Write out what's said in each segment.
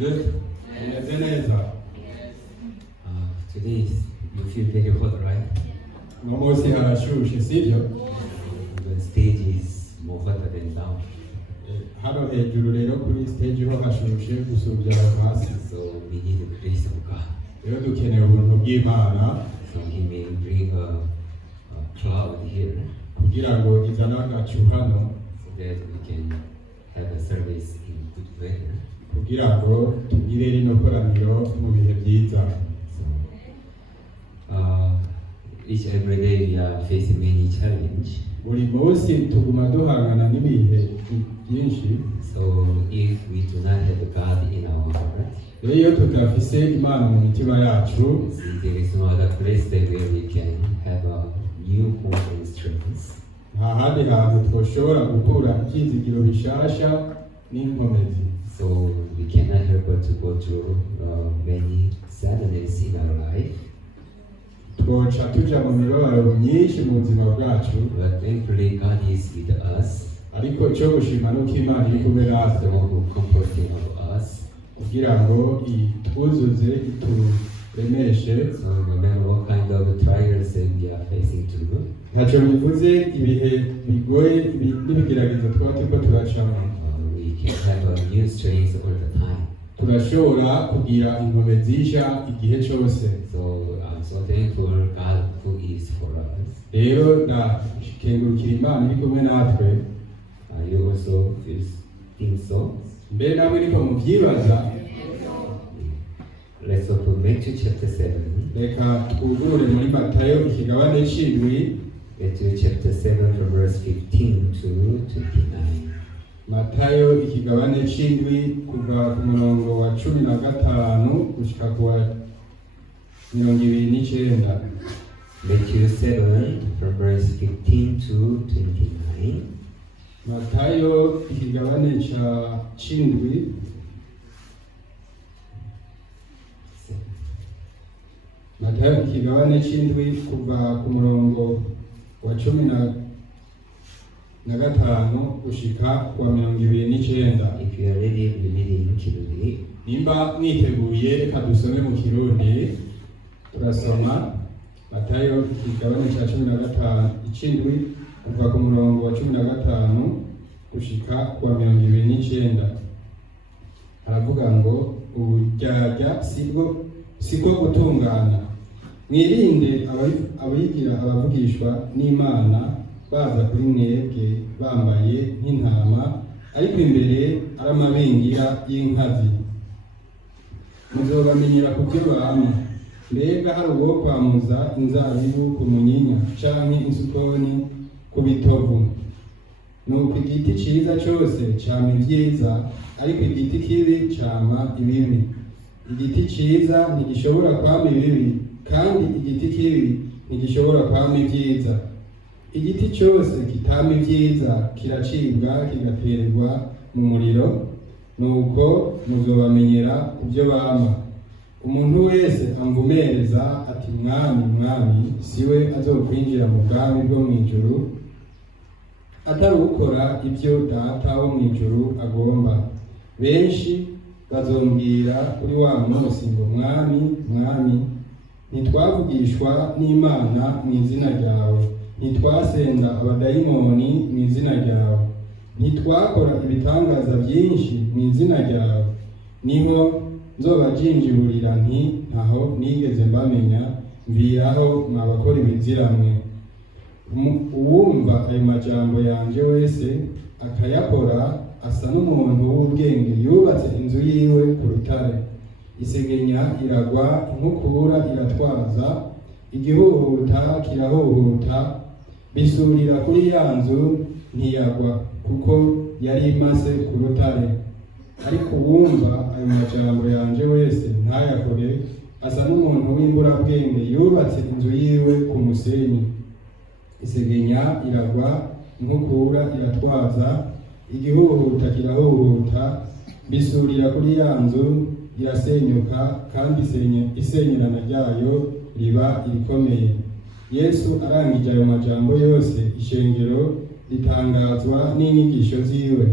good? Today you feel very hot, right? No munsi harashushe sivyo? The stage is more hotter than down. Hano hejuru rero kuri stage ho hashushe gusubira hasi. So we need the grace of God. Rero dukeneye ubuntu bw'Imana. So He may bring a cloud here kugira ngo izane agacu hano so that we can have a service in good weather. kugira ngo tugire rino koraniro mu bihe byiza. Each every day we are facing many challenges. Buri munsi tuguma duhangana n'ibihe byinshi. So if we do not have God in our heart, rero iyo tudafise Imana mu mitima yacu, there is no other place where we can have a new hope and strength. nta handi hantu twoshobora gukura ibyizigiro bishasha n'inkomezi. So we cannot help but to go through many sadness in our life. Twoca tuja mu mibabaro myinshi mu buzima bwacu, But thankfully God is with us. ariko icyo gushima nuko Imana iri kumwe The natwe one who comforting of us. kugira ngo itwuzuze ituremeshe. So no matter what kind of trials that we are facing through, ntacyo bivuze ibihe bigoye n'ibigeragezo twaba turiko turacamo, we can have a new strength all the time. turashobora kugira inkomezi zisha igihe cyose. So I'm so thankful God who is for us. Rero ndakengurukira Imana iri kumwe natwe. You also think so? Mbere namwe niko mubyibaza. Let's open Matthew chapter 7. Reka twugurure muri Matayo ikigabane c'indwi. Matthew chapter 7 from verse 15 to 29. Matayo ikigabane c'indwi kuva ku murongo wa 15 gushika ku wa 29. Matthew 7 from verse 15 to 29. Matayo ikigabane c'indwi Matayo ikigabane c'indwi kuva ku murongo wa 15 gushika ku wa 29. If you are ready, we read in Kirundi. Nimba mwiteguye reka dusome mu Kirundi. Turasoma Matayo ikigabane ca 15 icindwi kuva ku murongo wa 15 gushika ku wa 29. Haravuga ngo uburyarya siko gutungana. Mwirinde abigira abavugishwa n'Imana baza kuri mwebwe bambaye nk'intama, ariko imbere ari amabingira y'inkazi. Muzobamenyera ku byo bama. Mbega hari uwo kwamuza inzabibu ku munyinya canke insukoni ku bitovu. Nuko igiti ciza cyose cama ivyiza, ariko igiti kibi cama ibibi. Igiti ciza ntigishobora kwama ibibi, kandi igiti kibi ntigishobora kwama ivyiza. Igiti cyose kitama ivyiza kiracibwa kigaterwa mu muriro. Nuko muzobamenyera ku byo bama. Umuntu wese amvumereza ati mwami mwami, siwe azokwinjira mu bwami bwo mw'ijuru, atari ukora ibyo Data wo mw'ijuru agomba. Benshi bazombwira kuri wa munsi ngo mwami mwami, ntitwavugishwa n'Imana mu izina ryawe, ntitwasenga abadayimoni mu izina ryawe, ntitwakora ibitangaza byinshi mu izina ryawe. Niho nzobajinjiburira nti ntaho nigeze mbamenya, mviraho mwabakora ibiziramwe. Uwumva ayo majambo yanje wese akayakora asa n'umuntu w'ubwenge yubatse inzu yiwe ku rutare. Isegenya iragwa, inkukura iratwaza, igihuhuta kirahuhuta, bisurira kuri ya nzu ntiyagwa, kuko yari imase ku rutare. Ariko uwumva ayo majambo yanje wese ntayakore asa n'umuntu w'imburabwenge yubatse inzu yiwe ku musenyi. Isegenya iragwa, inkukura iratwaza, igihuhuta kirahuhuta, bisurira kuri ya nzu irasenyuka, kandi isenyerana ryayo riba irikomeye. Yesu arangije ayo majambo yose, ishengero ritangazwa n'inyigisho ziwe,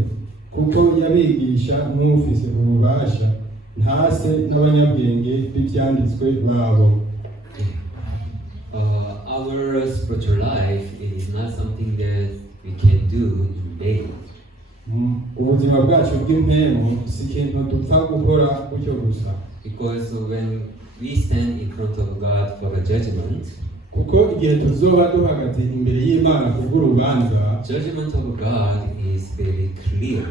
kuko yabigisha nk'ufise ububasha, ntase n'abanyabwenge b'ibyanditswe babo. Our spiritual life is not something that we can do in daily. Ubuzima bwacu bw'impemu si ikintu dupfa gukora gutyo gusa. Because when we stand in front of God for the judgment, kuko igihe tuzoba duhagaze imbere y'Imana kubw'urubanza, judgment of God is very clear.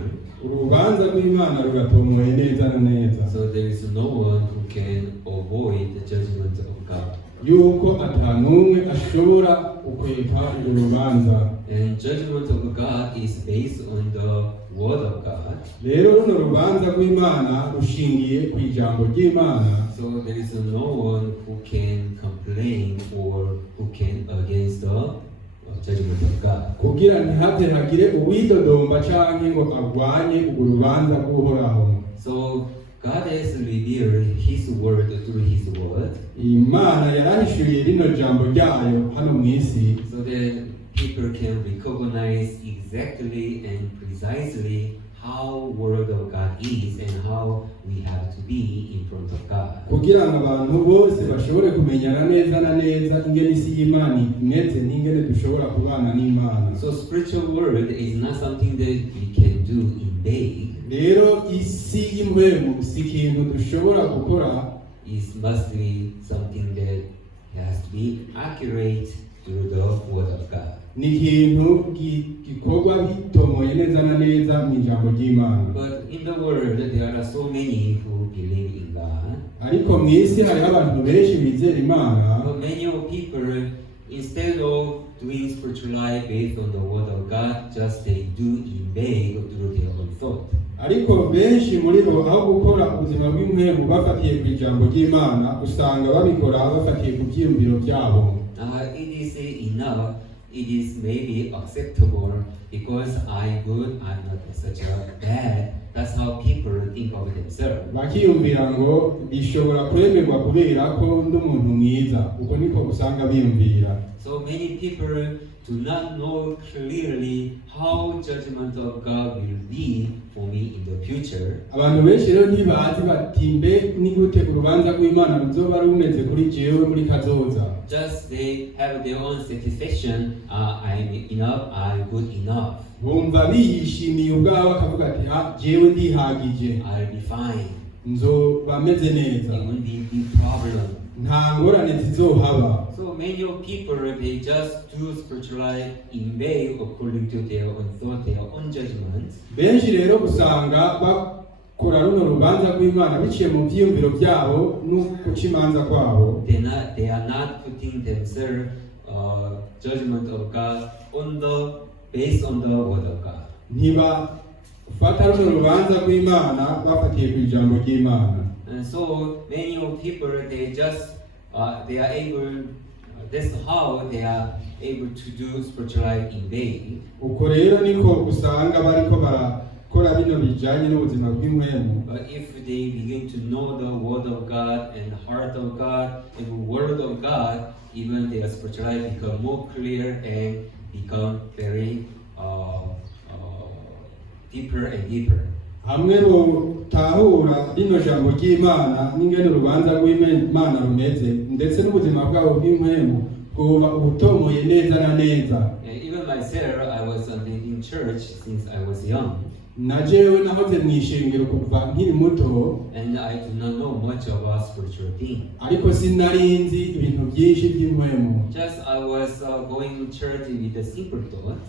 Urubanza rw'Imana ruratomoye neza na neza. So there is no one who can avoid the judgment of God. Yuko atanumwe ashobora ukwepa urubanza. And judgment of God is based on the word of God. Rero runo rubanza rw'Imana rushingiye ku ijambo ry'Imana. So there is no one who can complain or who can against the judgment of God. Kugira ntihave hagire uwidodomba canke ngo agwanye urwo rubanza rw'Uhoraho. So God has revealed His word through His word. Imana yarahishuriye rino jambo ryayo hano mw'isi. So that people can recognize exactly and precisely how word of God is and how we have to be in front of God. Kugira ngo abantu bose bashobore kumenyana neza na neza ingene isi y'Imana imeze n'ingene dushobora kubana n'Imana. So spiritual word is not something that we can do in vain. Rero isi y'impemu si ikintu dushobora gukora. It must be something that has to be accurate through the word of God. Ni ikintu gikorwa bitomoye neza na neza mu ijambo ry'Imana. But in the world there are so many who believe in God. Ariko mu isi hariho abantu benshi bizera Imana. But many of people, instead of doing spiritual life based on the word of God, just they do in vain through their own thought. Ariko benshi muri bo aho gukora ubuzima bw'impemu bafatiye ku ijambo ry'Imana, usanga babikora bafatiye ku byiyumviro byabo. It is enough. It is maybe acceptable because I'm good, I'm not such a bad. That's how people think of themselves. Bakiyumvira ngo bishobora kwemerwa kubera ko ndi umuntu mwiza. Uko niko usanga biyumvira. So many people do not know clearly how judgment of God will be for me in the future. Abantu benshi rero ntibazi bati mbe ni gute urubanza rw'Imana ruzoba rumeze kuri jewe muri kazoza. Just they have their own satisfaction. I'm enough. I'm good enough. Bumva biyishimiye ubwabo bakavuga ati jewe ndihagije. I'll be fine. Nzoba meze neza. There won't be big problem. Nta ngorane zizohaba. So many of people, they just do spiritual life in vain according to their own thought, their own judgments. Benshi rero usanga bakora runo rubanza rw'Imana biciye mu byiyumviro byabo no kucimanza kwabo. They are not putting themselves judgment of God based on the word of God. Ntibafata runo rubanza rw'Imana bafatiye ku ijambo ry'Imana. And so many of people, they just they are able. That's how they are able to do spiritual life in vain. Uko rero niko usanga bariko barakora bino bijanye n'ubuzima bw'impemu. But if they begin to know the word of God and the heart of God and the word of God, even their spiritual life become more clear and become very deeper and deeper. Hamwe botahura rino jambo ry'Imana n'ingene urubanza rw'Imana rumeze ndetse n'ubuzima bwabo bw'impemu bwoba ubutomoye neza na neza. Even myself, I was attending church since I was young. Na jewe nahoze mw'ishengero kuva nkiri muto. And I do not know much about spiritual things. Ariko sinarinzi ibintu byinshi by'impemu. Just I was going to church with a simple thought.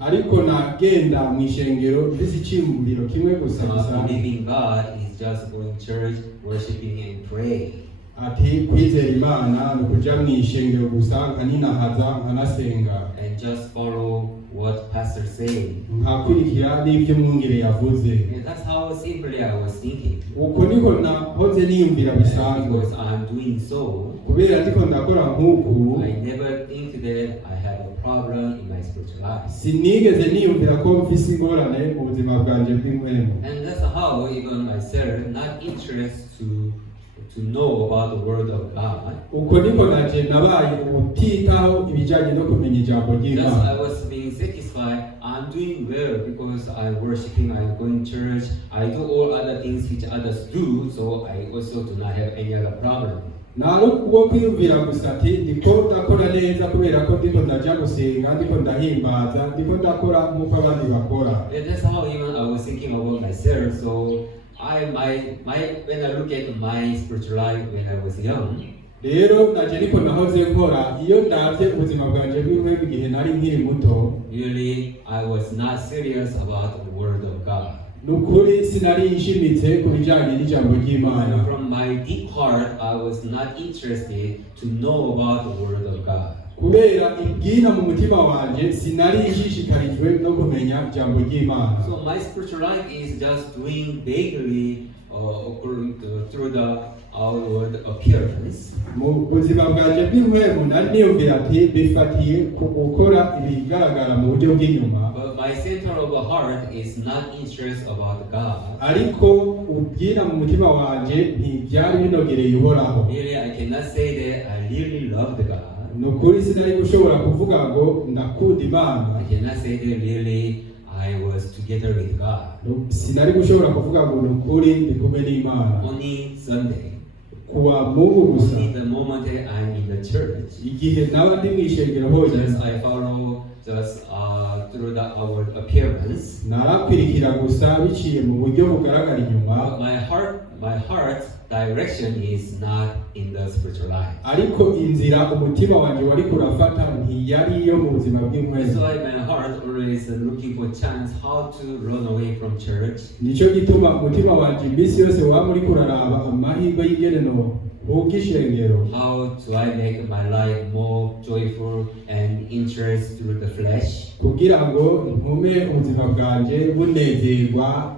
Ariko nagenda mw'ishengero mfise iciyumviro kimwe gusa gusa. Believing God is just going to church, worshiping and praying. Ati kwizera Imana no kuja mw'ishengero gusa nkaninahaza nkanasenga. And just follow what pastor say. Nkakurikira n'ibyo mwungere yavuze. And that's how simply I was thinking. Uko niko nahoze niyumvira bisanzwe. Because I'm doing so. Kubera ndiko ndakora nk'uku. I never think that I have a problem in my spiritual life. Sinigeze niyumvira ko mfise ingorane mu buzima bwanje bw'impwemu. And that's how even myself not interested to know about the word of God. Uko niko naje nabaye ubutitaho ibijanye no kumenya ijambo Just ry'Imana. I was being satisfied. I'm doing well because I'm worshiping, I'm going to church, I do all other things which others do, so I also do not have any other problem. naro kuwo kwiyumvira gusa ati ndiko ndakora neza kubera ko ndiko ndaja gusenga ndiko ndahimbaza ndiko ndakora nk'uko abandi bakora. Yeah, that's how even I was thinking about myself. So when I look at my spiritual life when I was young, rero naje niko nahoze nkora iyo ndavye ubuzima bwanje bw'imwe igihe nari nkiri muto, really I was not serious about the word of God. nukuri sinari nshimitse ku bijanye n'ijambo ry'Imana. From my deep heart, I was not interested to know about the word of God. kubera ibwina mu mutima wanje sinari nshishikarijwe no kumenya ijambo ry'Imana. So my spiritual life is just doing vaguely through the outward appearance. Mu buzima bwanje bw'imwemu nari niyumvira ati bifatiye ku gukora ibigaragara mu buryo bw'inyuma, But my center of the heart is not interest about God. ariko ubwina mu mutima wanje ntibyari binogereye uhoraho. Really, I cannot say that I really loved God. nukuri sinari gushobora kuvuga ngo ndakunda Imana. I cannot say that really I was together with God. Sinari gushobora kuvuga ngo nukuri ndi kumwe n'Imana. Only Sunday. Kuwa Mungu gusa. Only the moment that I'm in the church. Igihe naba ndi mw'ishengero honyine. Just I follow just through the outward appearance. Narakwirikira gusa biciye mu buryo bugaragara inyuma. But my heart's direction is not in the spiritual life. Ariko inzira umutima wanje wari kurafata ntiyari iyo mu buzima That's bw'imwezi. why my heart always looking for chance how to run away from church. Nico gituma umutima wanje iminsi yose waba uri kuraraba amahirwe y'ingenero ubw'ishengero. How do I make my life more joyful and interest through the flesh? Kugira ngo ntume ubuzima bwanje bunezerwa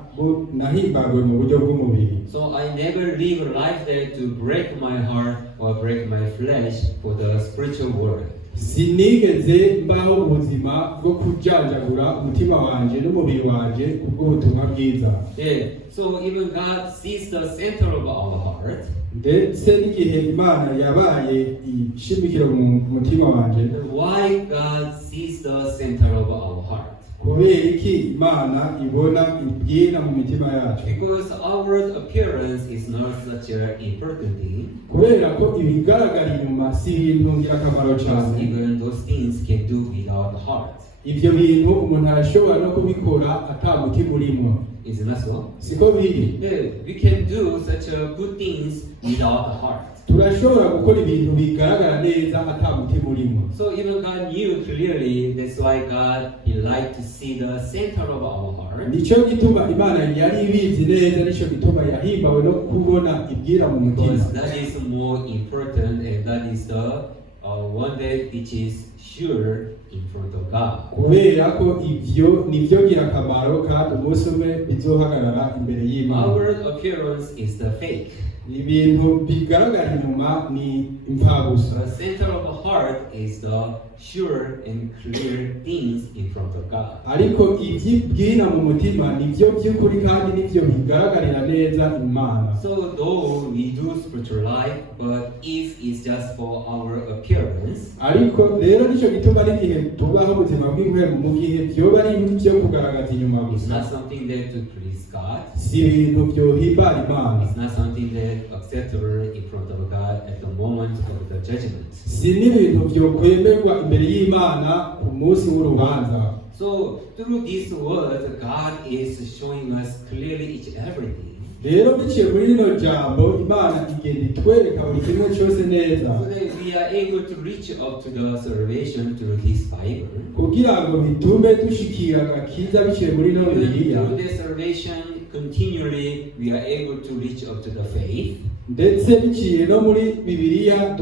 nahimbagwe mu buryo bw'umubiri. So I never live a life there to break my heart or break my flesh for the spiritual world. Sinigeze mbaho ubuzima bwo kujanjagura umutima wanje n'umubiri wanje kubw'ubutumwa bwiza. Yeah. So even God sees the center of our heart. Ndetse n'igihe Imana yabaye ishimikiro mu mutima wanje. Why God sees the center of our heart? Kubera iki Imana ibona ibyina mu mitima yacu? Because outward appearance is not such an important thing. Kubera ko ibigaragara inyuma si ibintu ngirakamaro cyane. Even those things can do without the heart. Ibyo bintu umuntu arashobora no kubikora atamutima urimo. Is it not so? Siko biri. Yeah, we can do such good things without the heart. Turashobora gukora ibintu bigaragara neza atamutima urimo. So even God knew clearly, that's why God, He liked to see the center of our heart. Nico gituma Imana yari ibizi neza, nico gituma yahimbawe no kubona ibyira mu mutima. Because that is more important, and that is the one day which is sure in front of God. Kubera ko ibyo nibyo ngirakamaro kandi umunsi umwe bizohagarara imbere y'Imana. Our appearance is the fake. Ibintu bigaragara inyuma ni impfabusa. The center of the heart is the sure and clear things in front of God. Ariko ibyibwina mu mutima nibyo by'ukuri kandi nibyo bigaragarira neza Imana. So though we do spiritual life, but if it's just for our appearance, ariko rero nicyo gituma n'igihe tubaho ubuzima bw'inkwemu mu gihe byoba ari ibyo kugaragaza inyuma it's gusa. not something that to please God. Si ibintu byohimbara Imana. It's not something that acceptable in front of God at the moment of the judgment. Si n'ibintu byokwemerwa imbere y'Imana ku munsi w'urubanza. So through this word, God is showing us clearly each everything. Rero biciye muri rino jambo Imana igenda itwereka buri kimwe cyose neza. So that we are able to reach up to the salvation through this Bible. Kugira ngo bitume dushikira agakiza biciye muri rino Bibiliya. Through the salvation, continually we are able to reach up to the faith. Ndetse biciye no muri Bibiliya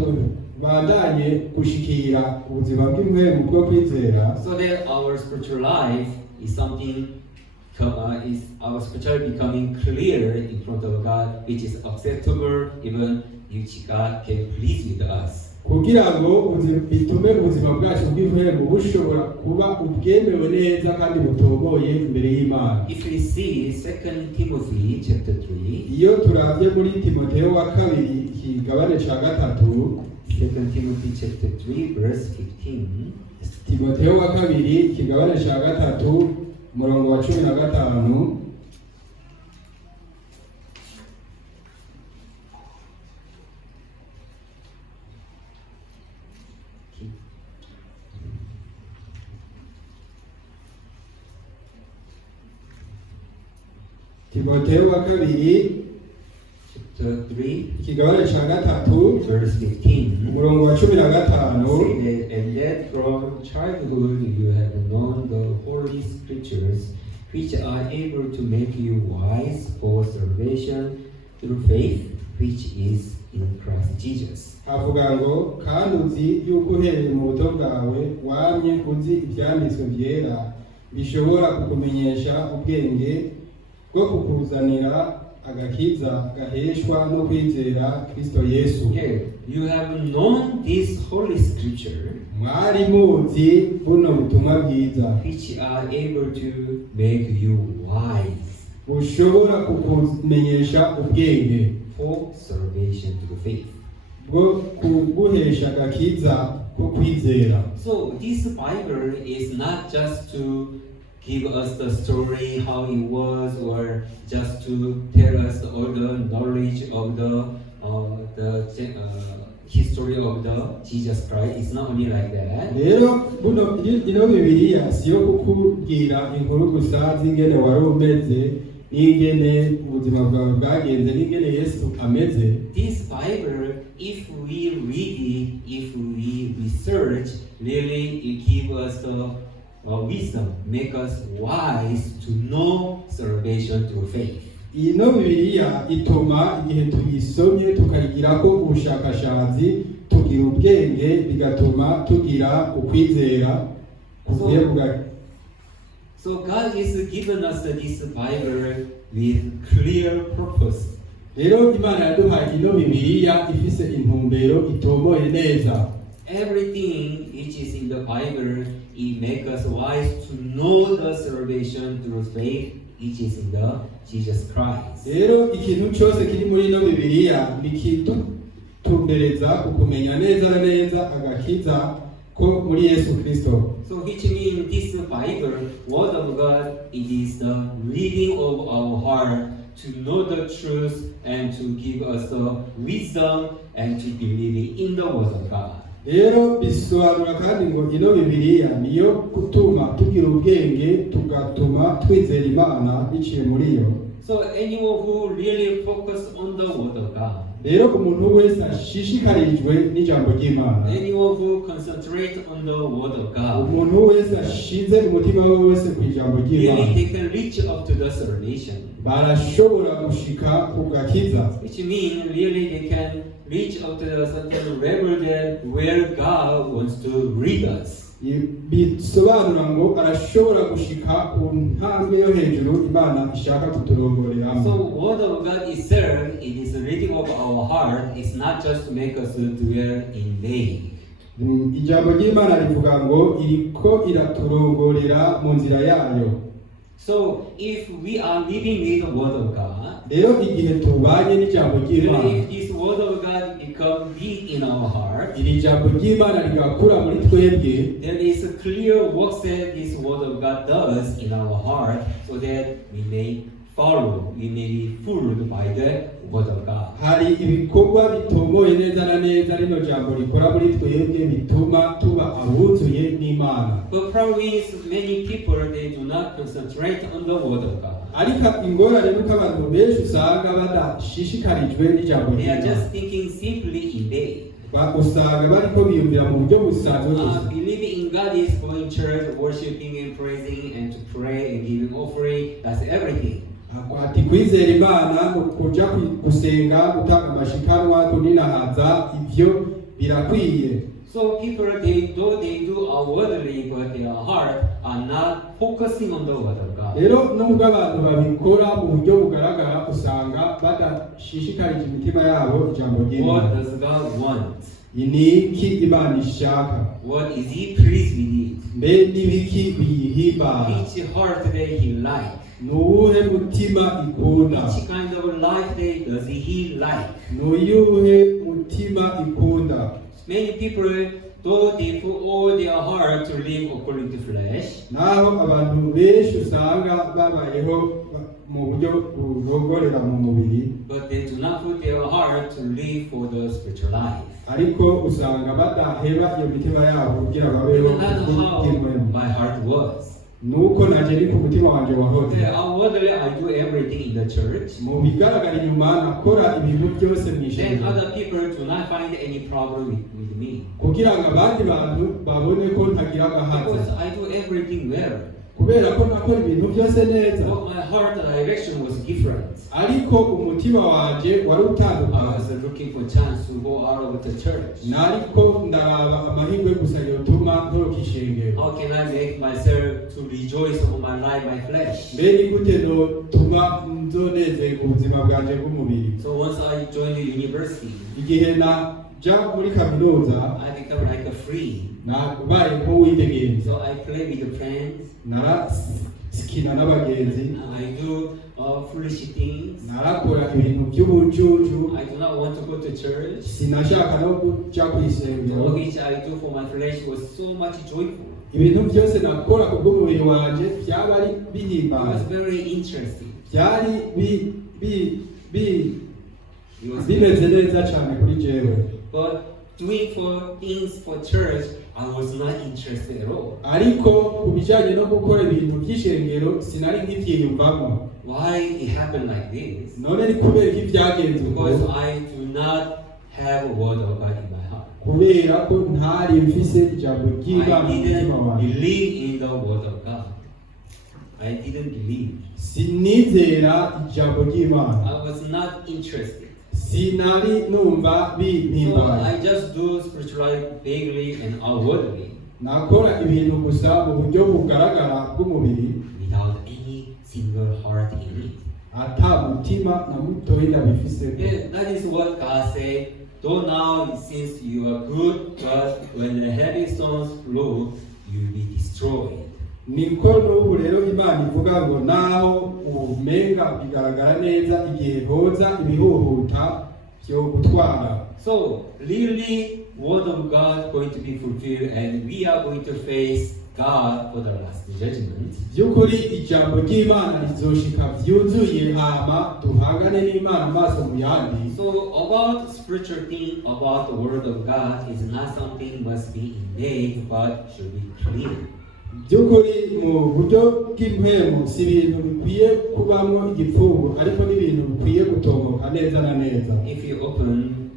bandanye gushikira ubuzima bw'inkwemu bwo kwizera. So that our spiritual life is something is our spirituality becoming clear in front of God, which is acceptable, even which God can please with us. Kugira ngo bitume ubuzima bwacu bw'inkwemu bushobora kuba ubwemewe neza kandi butoboye imbere y'Imana. If we see 2 Timothy chapter 3, iyo turavye muri Timoteyo wa kabiri ikigabane ca gatatu, 2 Timothy chapter 3 verse 15. Timoteyo wa kabiri ikigabane cya gatatu umurongo wa 15. Timoteyo wa kabiri Chapter 3, ikigabane cya gatatu verse 15. umurongo wa 15. Say that, and that from childhood you have known the holy scriptures, which are able to make you wise for salvation through faith, which is in Christ Jesus. havuga ngo kandi uzi yuko uhereye mu buto bwawe wamye uzi ibyanditswe byera bishobora kukumenyesha ubwenge bwo kukuzanira agakiza gaheshwa no kwizera Kristo Yesu. Here, you have known this holy scripture, mwari muzi buno butumwa bwiza which are able to make you wise bushobora kukumenyesha ubwenge for salvation through faith. bwo kuguhesha agakiza ko kwizera. So this Bible is not just to give us the story how it was, or just to tell us all the knowledge of the history of the Jesus Christ. It's not only like that. rero buno ino bibiliya siyo kukubwira inkuru gusa z'ingene wari umeze n'ingene ubuzima bwawe bwagenze n'ingene Yesu ameze. This Bible, if we read it, if we research, really it gives us the wisdom, make us wise to know salvation through faith. ino bibiliya ituma igihe tuyisomye tukayigirako ubushakashatsi tugira ubwenge bigatuma tugira ukwizera kuvuye bwa. So God is giving us this Bible with clear purpose. rero Imana yaduhaye ino bibiliya ifise intumbero itomoye neza. Everything which is in the Bible, it makes us wise to know the salvation through faith, which is in the Jesus Christ. rero ikintu cyose kiri muri ino bibiliya bikidutumbereza kukumenya neza na neza agakiza ko muri Yesu Kristo. So which means this Bible, Word of God, it is the leading of our heart to know the truth and to give us the wisdom and to believe in the Word of God. rero bisobanura kandi ngo ino bibiliya niyo gutuma tugira ubwenge tugatuma twizera Imana biciye muri yo. So anyone who really focus on the Word of God, rero umuntu wese ashishikarijwe n'ijambo ry'Imana, anyone who concentrate on the Word of God, umuntu wese ashize umutima we wese ku ijambo ry'Imana, really they can reach up to the salvation. barashobora gushika ku gakiza. Which means really they can reach up to a certain level that where God wants to lead us. bisobanura ngo arashobora gushika ku ntambwe yo hejuru Imana ishaka kuturongoreramo. So Word of God itself, it is leading of our heart. It's not just to make us dwell in vain. ijambo ry'Imana rivuga ngo iriko iraturongorera mu nzira yayo. So if we are living with the Word of God, rero igihe tubanye n'ijambo ry'Imana, if this Word of God become deep in our heart, iri jambo ry'Imana rigakura muri twebwe, there is a clear work that this Word of God does in our heart, so that we may follow, we may be fooled by the Word of God. hari ibikorwa bitomoye neza na neza rino jambo rikora muri twebwe bituma tuba abuzuye n'Imana. But problem is many people, they do not concentrate on the Word of God. ariko ingorane nuko abantu benshi usanga badashishikarijwe n'ijambo They are ry'Imana. just thinking simply in vain. usanga bariko biyumvira mu buryo busanzwe gusa. Believing in God is going to church, worshiping and praising and to pray and giving offering. That's everything. ati kwizera Imana kuja gusenga gutanga amashikanwa kuninahaza ibyo birakwiye. So people, they do outwardly, but their heart are not focusing on the Word of God. rero nubwo abantu babikora mu buryo bugaragara usanga badashishikarije imitima yabo ijambo What ry'Imana. does God want? ni iki Imana ishaka? What is He pleased with it? mbe n'ibiki biyihimbara? Which heart that He like? ni uwuhe mutima ikunda? Which kind of life that does He like? ni uyuhe mutima ikunda? Many people, though they put all their heart to live according to flesh, naho abantu benshi usanga babayeho mu buryo bugorera mu mubiri, but they do not put their heart to live for the spiritual life. ariko usanga badaheba iyo mitima yabo kugira babeho No matter how kubw'Imana. my heart was. Nuko naje ni ku mutima wanje wahoze. Outwardly, I do everything in the church. Mu bigaragara inyuma nakora ibintu byose mu Then ishengero other people do not find any problem with me. kugira ngo abandi bantu babone ko ntagira agahaza, Because I do everything well. kubera ko nakora ibintu byose neza, But my heart direction was different. ariko umutima wanje wari I utandukanye. was looking for chance to go out of the church. Nariko ndaraba amahirwe gusa yotuma ntoroka ishengero. How can I make myself to rejoice over my life, my flesh? Mbe ni gute notuma nzonezerwa ubuzima bwanje bw'umubiri? So once I joined the university, Igihe naja muri kaminuza I become like a free. nabaye nk'uwitegenza, So I play with the friends. narasikina n'abagenzi, I do foolish things. narakora ibintu by'ubucucu, I do not want to go to church. sinashaka no kuja ku All isengero. which I do for my flesh was so much joyful. Ibintu byose nakora ku bw'umubiri wanje byaba ari It bihimbaye, was very interesting. byari It was bimeze neza cyane kuri jewe. But doing for things for church, I was not interested at all. Ariko ku bijyanye no gukora ibintu by'ishengero sinari nk'ibyiyumvamo. Why it happened like this? None ni kubera iki byagenze Because uko? I do not have a word of God in my heart. Kubera ko ntari mfise ijambo ry'Imana I mu mutima didn't wanjye. believe in the word of God. I didn't believe. Sinizera ijambo ry'Imana. I was not interested. Sinari numva So bimpimbaye. I just do spirituality vaguely and outwardly Nakora ibintu gusa mu buryo bugaragara bw'umubiri, without any single heart in it. ata mutima na mutoya ndabifise. Yeah, that is what God said. Though now since you are good, but when the heavy stones flow, you will be destroyed. Niko n'ubu rero Imana ivuga ngo naho umenga bigaragara neza igihe hoza ibihuhuta byo gutwara. So really, word of God going to be fulfilled, and we are going to face God for the last judgment. By'ukuri ijambo ry'Imana rizoshika byuzuye, hama duhangane n'Imana amaso mu yandi. So about spiritual thing, about the word of God is not something must be in vague, but should be clear. By'ukuri mu buryo bw'impemu si ibintu bikwiye kubamo igipfungu, ariko n'ibintu bikwiye gutomoka neza na neza. If you open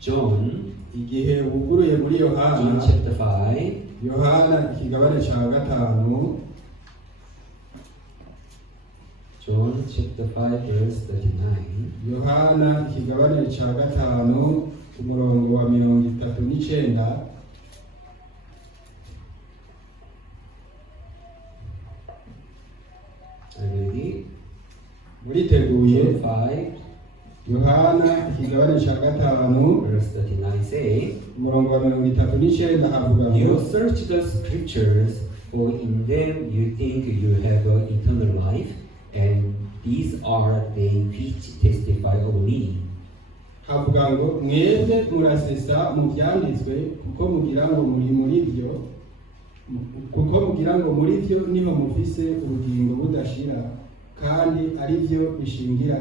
John Igihe wuguruye muri John chapter 5, Yohana ikigabane cya 5, John chapter 5 verse 39. Yohana ikigabane cya 5 umurongo wa 39. Ready? Muriteguye? John 5 Yohana ikigabane cya 5 verse 39 say, umurongo wa 39 havuga ngo, you search the scriptures, for in them you think you have eternal life, and these are they which testify of me. havuga ngo mwebwe murasesa mu byanditswe kuko mugira ngo muri byo niho mufise ubugingo budashira, kandi ari byo bishingira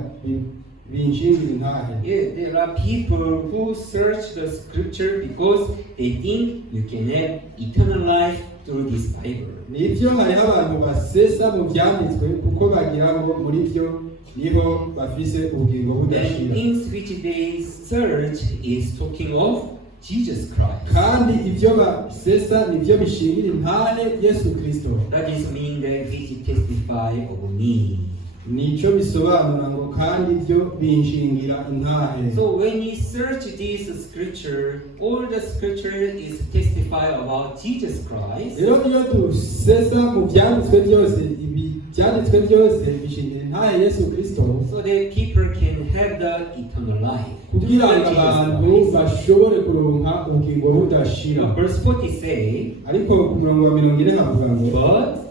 intahe. Yeah, there are people who search the scripture because they think you can have eternal life through this Bible. Nibyo hariho abantu basesa mu byanditswe kuko bagira ngo muri byo niho bafise ubugingo And budashira, things which they search is talking of Jesus Christ. kandi ibyo basesa nibyo bishingira intahe Yesu Kristo. That is mean that which testify of me. Nico bisobanura ngo kandi ibyo binshingira intahe. So when you search this scripture, all the scripture is testify about Jesus Christ. Rero iyo dusesa mu byanditswe byose, ibi byanditswe byose bishingira intahe Yesu Kristo, So that people can have the eternal life. kugira ngo Jesus abantu Christ. bashobore kuronka ubugingo budashira. Verse 40 say, Ariko ku murongo wa 40 havuga ngo, but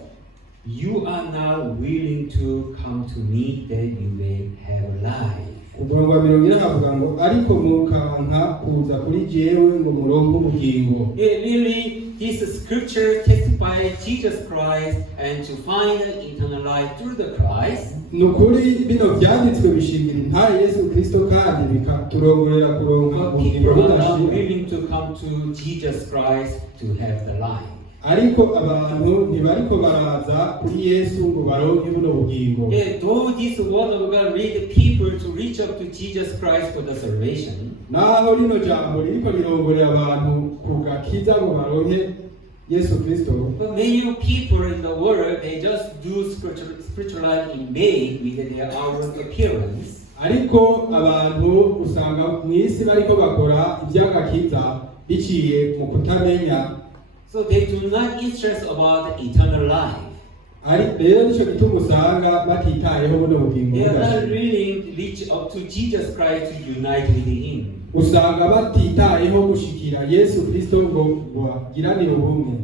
you are not willing to come to me that you may have life. ubwo umurongo wa 40 havuga ngo ariko mukanka kuza kuri jewe ngo murongo ubugingo. Really, this scripture testifies Jesus Christ and to find eternal life through the Christ. Nukuri bino byanditswe bishingira intare Yesu Kristo kandi bikaturongorera kuronka But ubugingo people are not budashira. willing to come to Jesus Christ to have the life. Ariko abantu ntibariko baraza kuri Yesu ngo baronke buno bugingo. Though this word of God lead people to reach up to Jesus Christ for the salvation, Naho rino jambo ririko rirongorera abantu kugakiza ngo baronke Yesu Kristo. but many people in the world, they just do spiritual life in vain with their outward appearance. Ariko abantu usanga mu isi bariko bakora iby'agakiza biciye mu kutamenya. So they do not interest about eternal life. Ari rero nico gituma usanga batitayeho buno bugingo They are not budashira. willing to reach up to Jesus Christ to unite with Him. Usanga batitayeho gushikira Yesu Kristo ngo bagiranire ubumwe.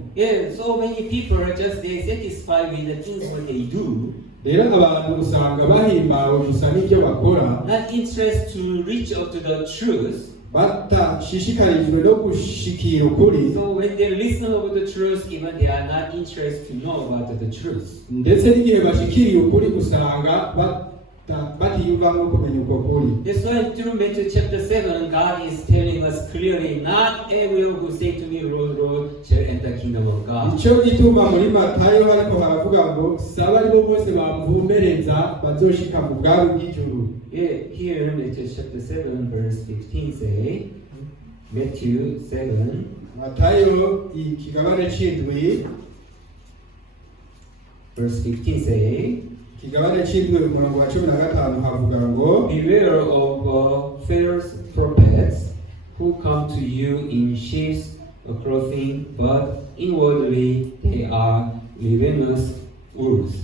So many people are just they satisfied with the things what they do, Rero abantu usanga bahimbawe gusa n'ibyo bakora, not interest to reach up to the truth. batashishikarijwe no gushikira ukuri. So when they listen about the truth, even they are not interested to know about the truth. Ndetse n'igihe bashikiriye ukuri usanga batiyumvamo kumenya uko kuri. That's why through Matthew chapter 7, God is telling us clearly, not everyone who say to me, Lord, Lord, shall enter the kingdom of God. Ico gituma muri Matayo hariko haravuga ngo saba aribo bose bamvumbereza bazoshika mu bwami bw'ijuru. Here Matthew chapter 7 verse 15 say, Matthew 7, Matayo ikigabane c'indwi verse 15 say, ikigabane c'indwi umurongo wa 15 havuga ngo beware of false prophets who come to you in sheep's clothing, but inwardly they are ravenous wolves.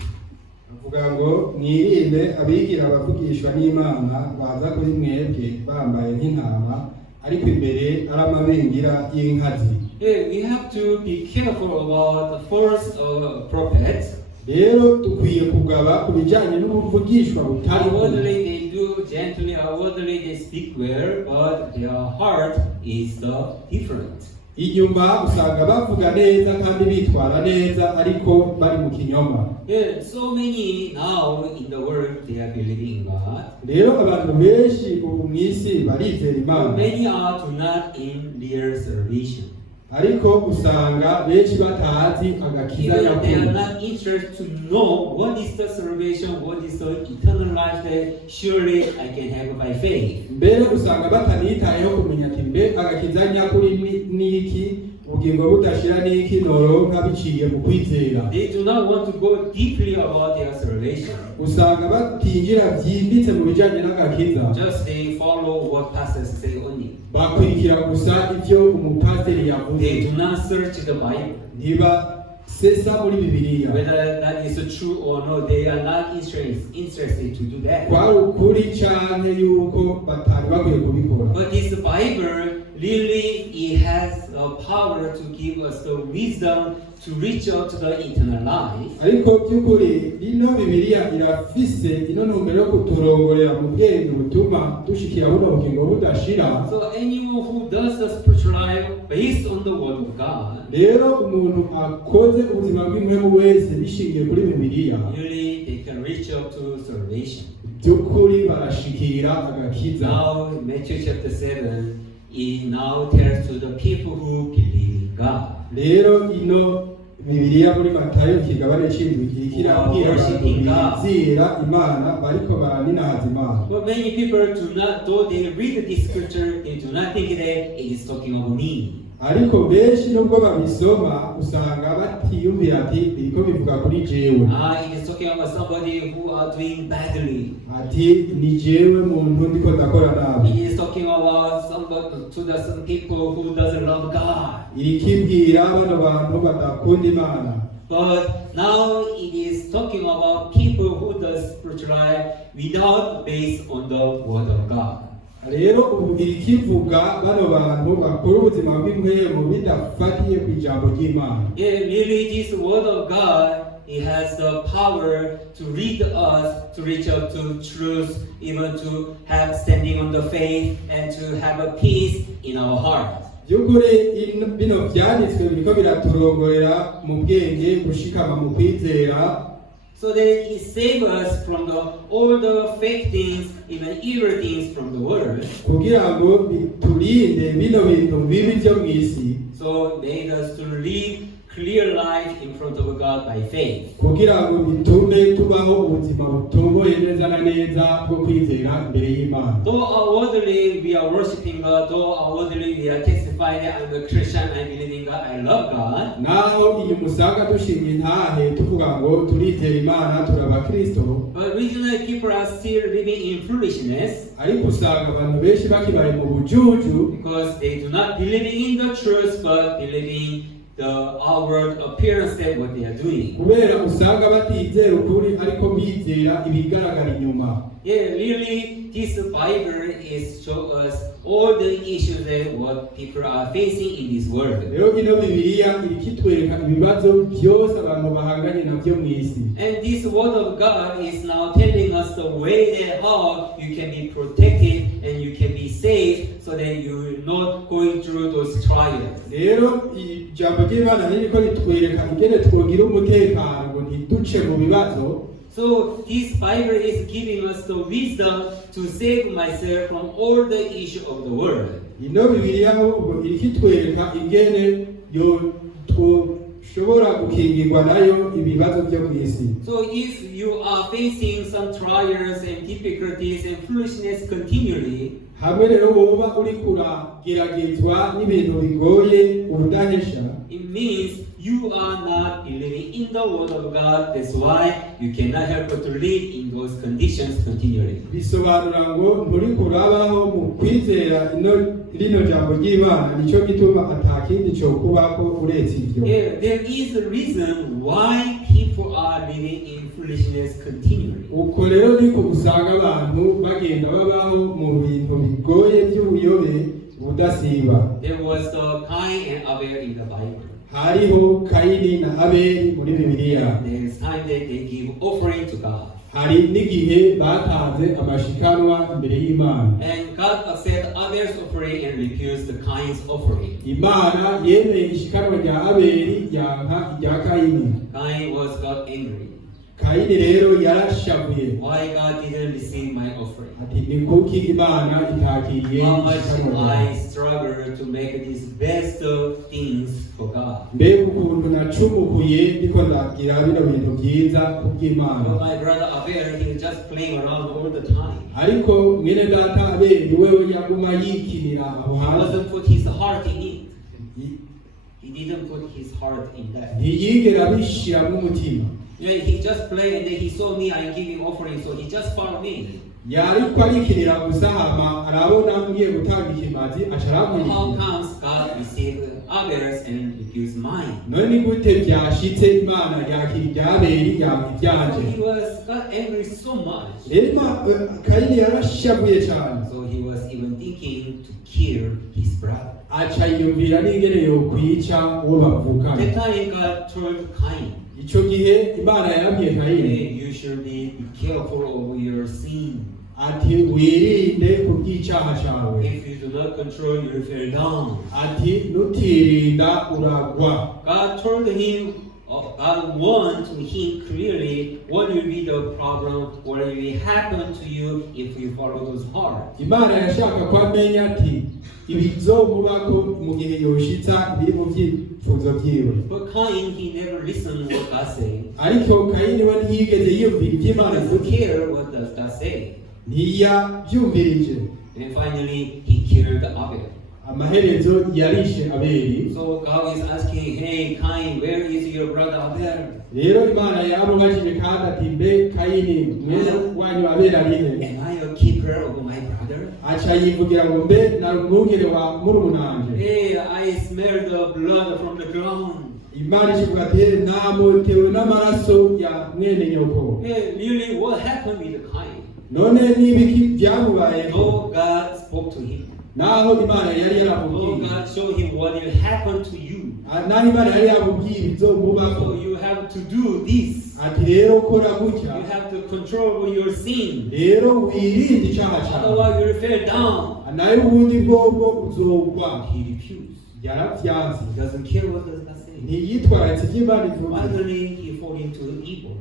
avuga ngo mwirinde abigira abavugishwa n'Imana baza kuri mwebwe bambaye nk'intama ariko imbere ari amabingira y'inkazi. We have to be careful about the false prophets. Rero dukwiye kugaba ku bijyanye n'ubuvugishwa butari Outwardly they do gently, outwardly they speak well, but their heart is different. inyuma usanga bavuga neza kandi bitwara neza ariko bari mu kinyoma. So many now in the world they are believing in God. Rero abantu benshi ubu mu isi barizera Imana, Many are not in their salvation. ariko usanga benshi batazi agakiza Even they are nyakuri. not interested to know what is the salvation, what is the eternal life that surely I can have by faith. Mbere usanga batanitayeho kumenya ati mbe agakiza nyakuri ni iki, ubugingo budashira ni iki noronka biciye mu kwizera. They do not want to go deeply about their salvation. Usanga batinjira byimbitse mu bijyanye n'agakiza, Just they follow what pastors say only. bakurikira gusa ibyo umupasiteri They yavuze, do not search the Bible. ntibasesa muri Bibiliya. Whether that is true or not, they are not interested to do that. Kwari ukuri cyane yuko batari bakwiye kubikora. But this Bible really it has the power to give us the wisdom to reach out to the eternal life. Ariko by'ukuri ino Bibiliya irafise ino ntumbero yo kuturongorera mu bwenge butuma dushikira buno bugingo budashira. So anyone who does the spiritual life based on the word of God, Rero umuntu akoze ubuzima bw'impwemu wese bishingiye kuri Bibiliya, really they can reach out to salvation. by'ukuri barashikira agakiza. Now Matthew chapter 7 it now tells to the people who believe in God. Rero ino Bibiliya muri Matayo ikigabane c'indwi kiriko irabwira abantu bizera Imana bariko baraninahaza Imana. But many people do not, though they read this scripture, they do not think that it is talking about me. Ariko benshi nubwo babisoma usanga batiyumvira ati biriko bivuga kuri jewe, It is talking about somebody who are doing badly. ati ni jewe muntu ndiko ndakora nabi. It is talking about some people who doesn't love God. Irikibwira bano bantu badakunda Imana. But now it is talking about people who does spiritual life without based on the word of God. Rero ubu irikivuga bano bantu bakora ubuzima bw'impwemu bidafatiye ku ijambo ry'Imana. Really this word of God He has the power to lead us to reach out to truth, even to have standing on the faith and to have a peace in our heart. by'ukuri bino byanditswe biriko biraturongorera mu bwenge gushikama mu kwizera So that He save us from all the fake things, even evil things from the world. kugira ngo biturinde bino bintu bibi byo mu isi So made us to live clear life in front of God by faith. kugira ngo bitume tubaho ubuzima butongoye neza na neza bwo kwizera imbere y'Imana. Though outwardly we are worshiping God, though outwardly we are testifying that I'm a Christian, I believe in God, I love God. naho inyuma usanga dushinga intahe tuvuga ngo turizera Imana turi abakristo, But regional people are still living in foolishness ariko usanga abantu benshi bakibaye mu bujuju because they do not believe in the truth, but believing the outward appearance that what they are doing. kubera usanga batizera ukuri ariko bizera ibigaragara inyuma. Yeah, really, this Bible is show us all the issues that what people are facing in this world. rero ino bibiliya irikitwereka ibibazo byose abantu bahanganye nabyo mu isi, And this word of God is now telling us the way that how you can be protected and you can be saved so that you're not going through those trials. rero ijambo ry'Imana ririko ritwereka ingene twogira umutekano ngo ntiduce mu bibazo. So this Bible is giving us the wisdom to save myself from all the issue of the world. ino bibiliya ahubwo irikitwereka ingene twoshobora gukingirwa nayo ibibazo byo mu isi. So if you are facing some trials and difficulties and foolishness continually, hamwe rero woba uri kurageragezwa n'ibintu bigoye urudahesha, it means you are not believing in the word of God. That's why you cannot help but to live in those conditions continually. bisobanura ngo nturi kurabaho mu kwizera rino jambo ry'Imana, nicyo gituma atakindi cyo kubako uretse ibyo. Yeah, there is a reason why people are living in foolishness continually. uko rero niko usanga abantu bagenda babaho mu bintu bigoye by'ubuyobe budasiba. There was the Cain and Abel in the Bible. hariho Kayini na Abeli muri bibiliya. There is time that they give offering to God. hari n'igihe batanze amashikanwa imbere y'Imana. And God accepted Abel's offering and refused the Cain's offering. Imana yemeye ishikanwa rya Abeli yanka irya Kayini. Cain got angry. Kayini rero yarashavuye Why God didn't receive my offering? ati ni kuki Imana itakiriye How much ishikanwa I ryawe? struggle to make these best of things for God. mbega ukuntu nacumukuye ndiko ndagira bino bintu byiza But kubw'Imana. my brother Abel, he was just playing around all the time. ariko mwene data Abeli wewe yaguma yikinira aho He hanze, wasn't put his heart in it. He didn't put his heart in that. ntiyigera abishiramo umutima. Yeah, he just played and then he saw me, I'm giving offering, so he just followed me. yariko arikinira gusa hama arabona ngiye gutanga ikimazi How acaramurikira. comes God received Abel's and refused mine? none ni gute byashitse Imana yakira ibya Abeli yanka So ibyanje? he got angry so much. rero Kayini yarashavuye cyane, So he was even thinking to kill his brother. aca yiyumvira n'ingene yokwica uwo bavukana. That time God told Cain, Ico gihe Imana yarabwiye Kayini hey, you should be careful of your sin. ati wirinde kubw'icyaha cyawe, If you do not control, you will fall down. ati nutirinda uragwa. God told him, God warned to him clearly what will be the problem, what will happen to you if you follow those hearts. Imana yashaka ko amenya ati ibizomubako mu gihe yoshitsa biri mu byifuzo byiwe. But Cain, he never listened what God said. ariko Kayini we ntiyigeze yumvira ibyo He Imana doesn't ivuga, care what does God say. ntiyabyumvirije. And finally, he killed Abel. amaherezo yarishe Abeli. So God is asking, hey Cain, where is your brother Abel? rero Imana yaramubajije kandi ati mbe Kayini mwene wanyu Abeli ari he? Am I a keeper of my brother? aca yivugira ngo mbe na umwungere wa murumunanje. Hey, I smell the blood from the ground. Imana ikivuga ati namotewe n'amaraso ya mwene nyoko. Hey, really, what happened with Cain? none n'ibiki byamubayeho? Oh, God spoke to him. naho Imana yari Oh, yaramubwiye, God showed him what will happen to you. naho Imana yari yamubwiye ibizomubaho. So you have to do this. Ati rero kora gutya, You have to control your sin. rero wirinde icyaha cyawe, Otherwise you will fall down. nayo ubundi bwobwo uzogwa. He refused. Yaravyanse, He doesn't care what does God say. ntiyitwararitse ibyo Imana ivuga. Finally, he fall into evil.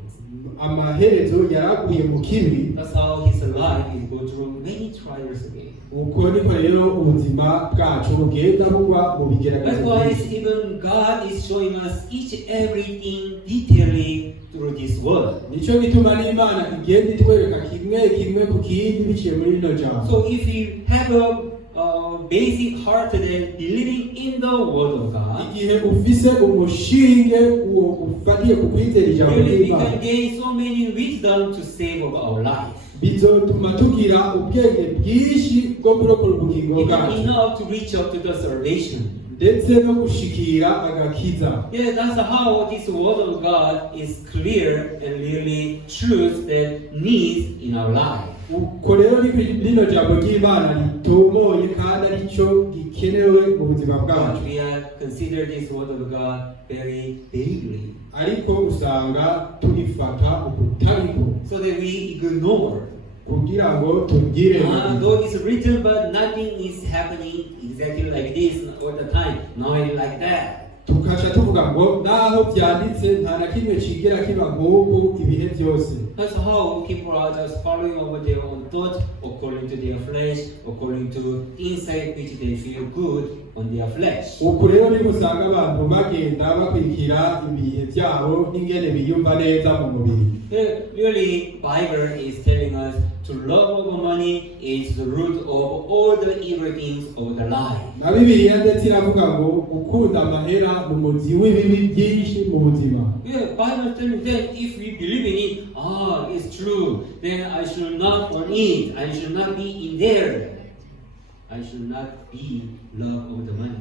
Amaherezo yaraguye mu kibi. That's how his life is going through many trials again. Uko niko rero ubuzima bwacu bugenda bugwa mu That's bigeragezo. why even God is showing us each everything detailedly through this word. Nico gituma n'Imana igenda itwereka kimwe kimwe ku kindi biciye muri rino jambo. So if you have a basic heart today, believing in the word of God, Igihe ufise umushinge uwo ufatiye ku kwizera ijambo really we ry'Imana, can gain so many wisdom to save our life. bizotuma tugira ubwenge bwinshi bwo kurokora ubugingo It's bwacu enough to reach out to the salvation. ndetse no gushikira agakiza. Yeah, that's how this word of God is clear and really truth that needs in our life. Uko rero rino jambo ry'Imana ritomoye kandi aricyo gikenewe mu buzima bwacu, But we consider this word of God very vaguely, ariko usanga turifata ukutariko so that we ignore. kugira ngo tugire Though it's written, but nothing is happening exactly like this all the time. Now it's like that. tukaca tuvuga ngo naho byanditse nta na kimwe kigera kiba nk'uku ibihe byose. That's how people are just following over their own thought, according to their flesh, according to insight which they feel good on their flesh. Uku rero niho usanga abantu bagenda bakurikira ibihe byabo n'ingene biyumva neza mu mubiri. Really, Bible is telling us to love over money is the root of all the evil things of the life. Na Bibiliya ndetse iravuga ngo gukunda amahera ni umuzi w'ibibi byinshi mu buzima. Yeah, Bible is telling them if we believe in it, it's true, then I should not own it. I should not be in there. I should not be love of the money.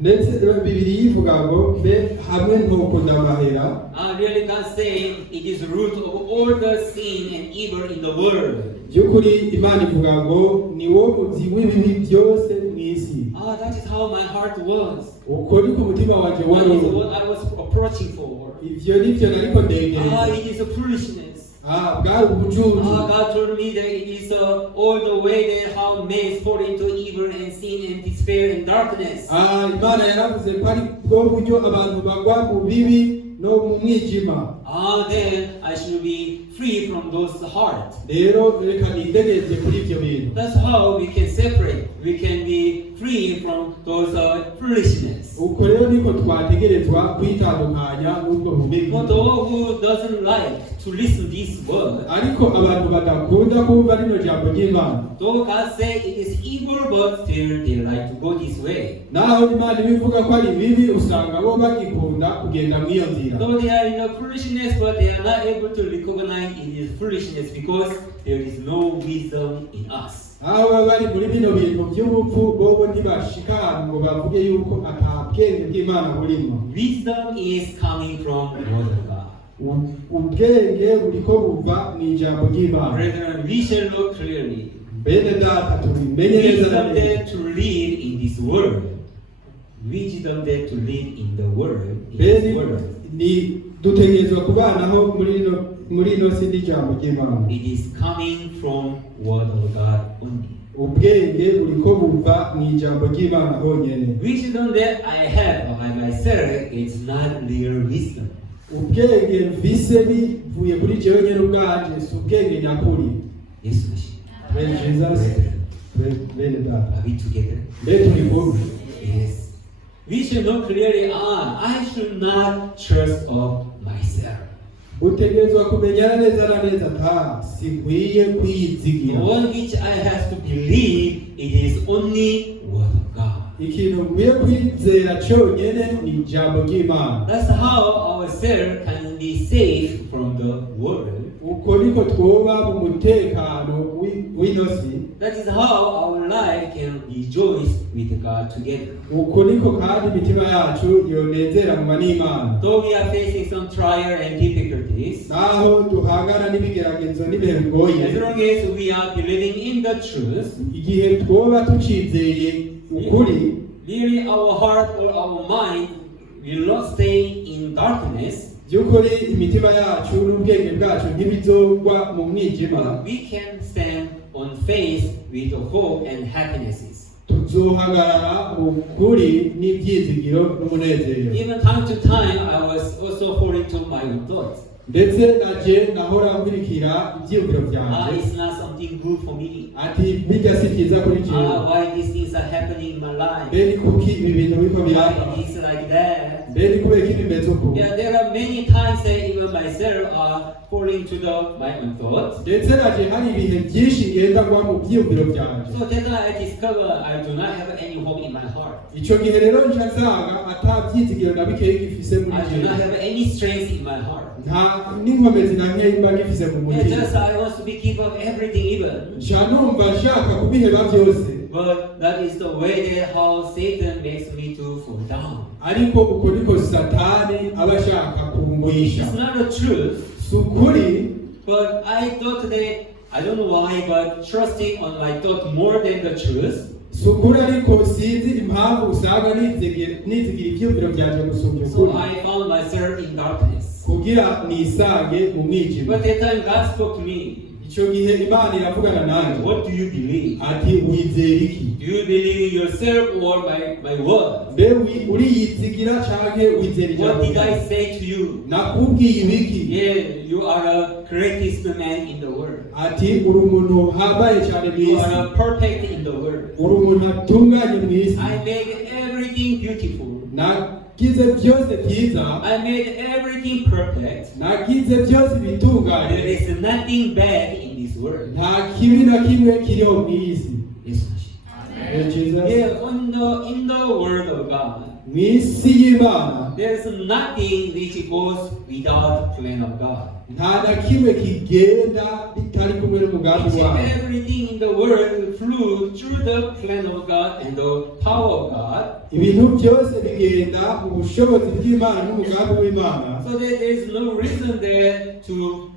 Ndetse Bibiliya ivuga ngo mbe hamwe ntokunda amahera. Really God saying it is the root of all the sin and evil in the world. By'ukuri Imana ivuga ngo ni wo muzi w'ibibi byose mu isi. That is how my heart was. Uko niko umutima wanje That is wari. what I was approaching for. Ivyo nivyo nariko ndegereza. It is a foolishness. Bwari ubucucu. God told me that it is all the way that how men fall into evil and sin and despair and darkness. Imana yaravuze ko ari bwo buryo abantu bagwa mu bibi no mu mwijima. Then I should be free from those hearts. Rero reka nitegereze kuri ivyo bintu. That's how we can separate. We can be free from those foolishness. Uko rero niko twategerezwa kwitandukanya n'ubwo bubi. For those who doesn't like to listen this word, Ariko abantu badakunda kumva rino jambo ry'Imana. though God say it is evil, but still they like to go this way. Naho Imana ibivuga ko ari bibi usanga bo bagikunda kugenda mw'iyo nzira. Though they are in the foolishness, but they are not able to recognize it is foolishness because there is no wisdom in us. Aho baba bari muri bino bintu by'ubupfu bobo ntibashika ahantu ngo bavuge yuko ata bwenge bw'Imana burimo. Wisdom is coming from the word of God. Ubwenge buriko buva mu ijambo ry'Imana. Brethren, we shall look clearly. Bene data tubimenye neza Wisdom there to live in this world. Wisdom there to live in the world. In this bene world. ni dutegerezwa kubanaho muri ino si n'ijambo ry'Imana. It is coming from word of God only. Ubwenge buriko buva mu ijambo ry'Imana honyene. Wisdom that I have by myself is not real wisdom. Ubwenge mvise bivuye kuri jewe nyene ubwanje si ubwenge nyakuri. Yes, Praise Jesus. Bene data. are we together? Mbere turi kumwe. Yes. We should know clearly, I should not trust of myself. Utegerezwa kumenya neza na neza ata sinkwiye The kwiyizigira. one which I have to believe, it is only word of God. Ikintu nkwiye kwizera cyonyene ni ijambo ry'Imana. That's how our self can be saved from the world. Uko niko twoba mu mutekano w'inosi. That is how our life can rejoice with God together. Uko niko kandi imitima yacu yonezeranywa n'Imana. Though we are facing some trial and difficulties, Naho duhangana n'ibigeragezo n'ibihe as bigoye, long as we are believing in the truth, igihe twoba tucizeye ukuri, really our heart or our mind will not stay in darkness, by'ukuri imitima yacu n'ubwenge bwacu ntibizogwa mu mwijima, but we can stand on faith with hope and happinesses. tuzohagarara mu kuri n'ibyizigiro n'umunezero. Even time to time, I was also falling to my own thoughts. ndetse naje nahora nkurikira ibyiyumviro byanjye, It's not something good for me. ati bijya si byiza kuri jewe, Why these things are happening in my life? mbere kuki ibi bintu biko biraba, Why it's like that? mbere kubera ko bimeze uko. Yeah, there are many times that even myself are falling to my own thoughts. ndetse naje hari ibihe byinshi ngenda ngwa mu byiyumviro byanjye. So then I discover I do not have any hope in my heart. icyo gihe rero nca nsanga atabyizigiro na bikeya gifise muri I do jewe, not have any strength in my heart. nta n'inkomezi na nkeya mba ngifise mu And mutima. just I want to be give up everything even. nca numva nshaka kubiheba byose, But that is the way that how Satan makes me to fall down. ariko uko niko satani aba ashaka kumbuisha. It's not the truth. si ukuri, But I thought that, I don't know why, but trusting on my thought more than the truth. si ukuri ariko sinzi impamvu usanga nizigira ibyiyumviro byanjye gusumba So ukuri, I found myself in darkness. kugira nisange mu mwijima. But that time God spoke to me. icyo gihe Imana iravugana nanjye, What do you believe? ati wizera iki? Do you believe in yourself or my word? mbe uriyizigira canke wizera What ijambo did I ryanjye? say to you? nakubwiye ibiki? Yeah, you are the greatest man in the world. ati uri umuntu uhambaye cyane mu You isi, are perfect in the world. uri umuntu atunganye mu isi, I made everything beautiful. nagize byose byiza, I made everything perfect. nagize byose bitunganye, There is nothing bad in this world. nta kibi na kimwe kiriho mu isi. Yes. Jesus. Yeah, in the word of God, mu isi y'Imana there is nothing which goes without the plan of God. nta na kimwe kigenda bitari kumwe n'umugambi wawe. Everything in the world flew through the plan of God and the power of God. ibintu byose bigenda mu bushobozi bw'Imana n'umugambi w'Imana, So that there is no reason there to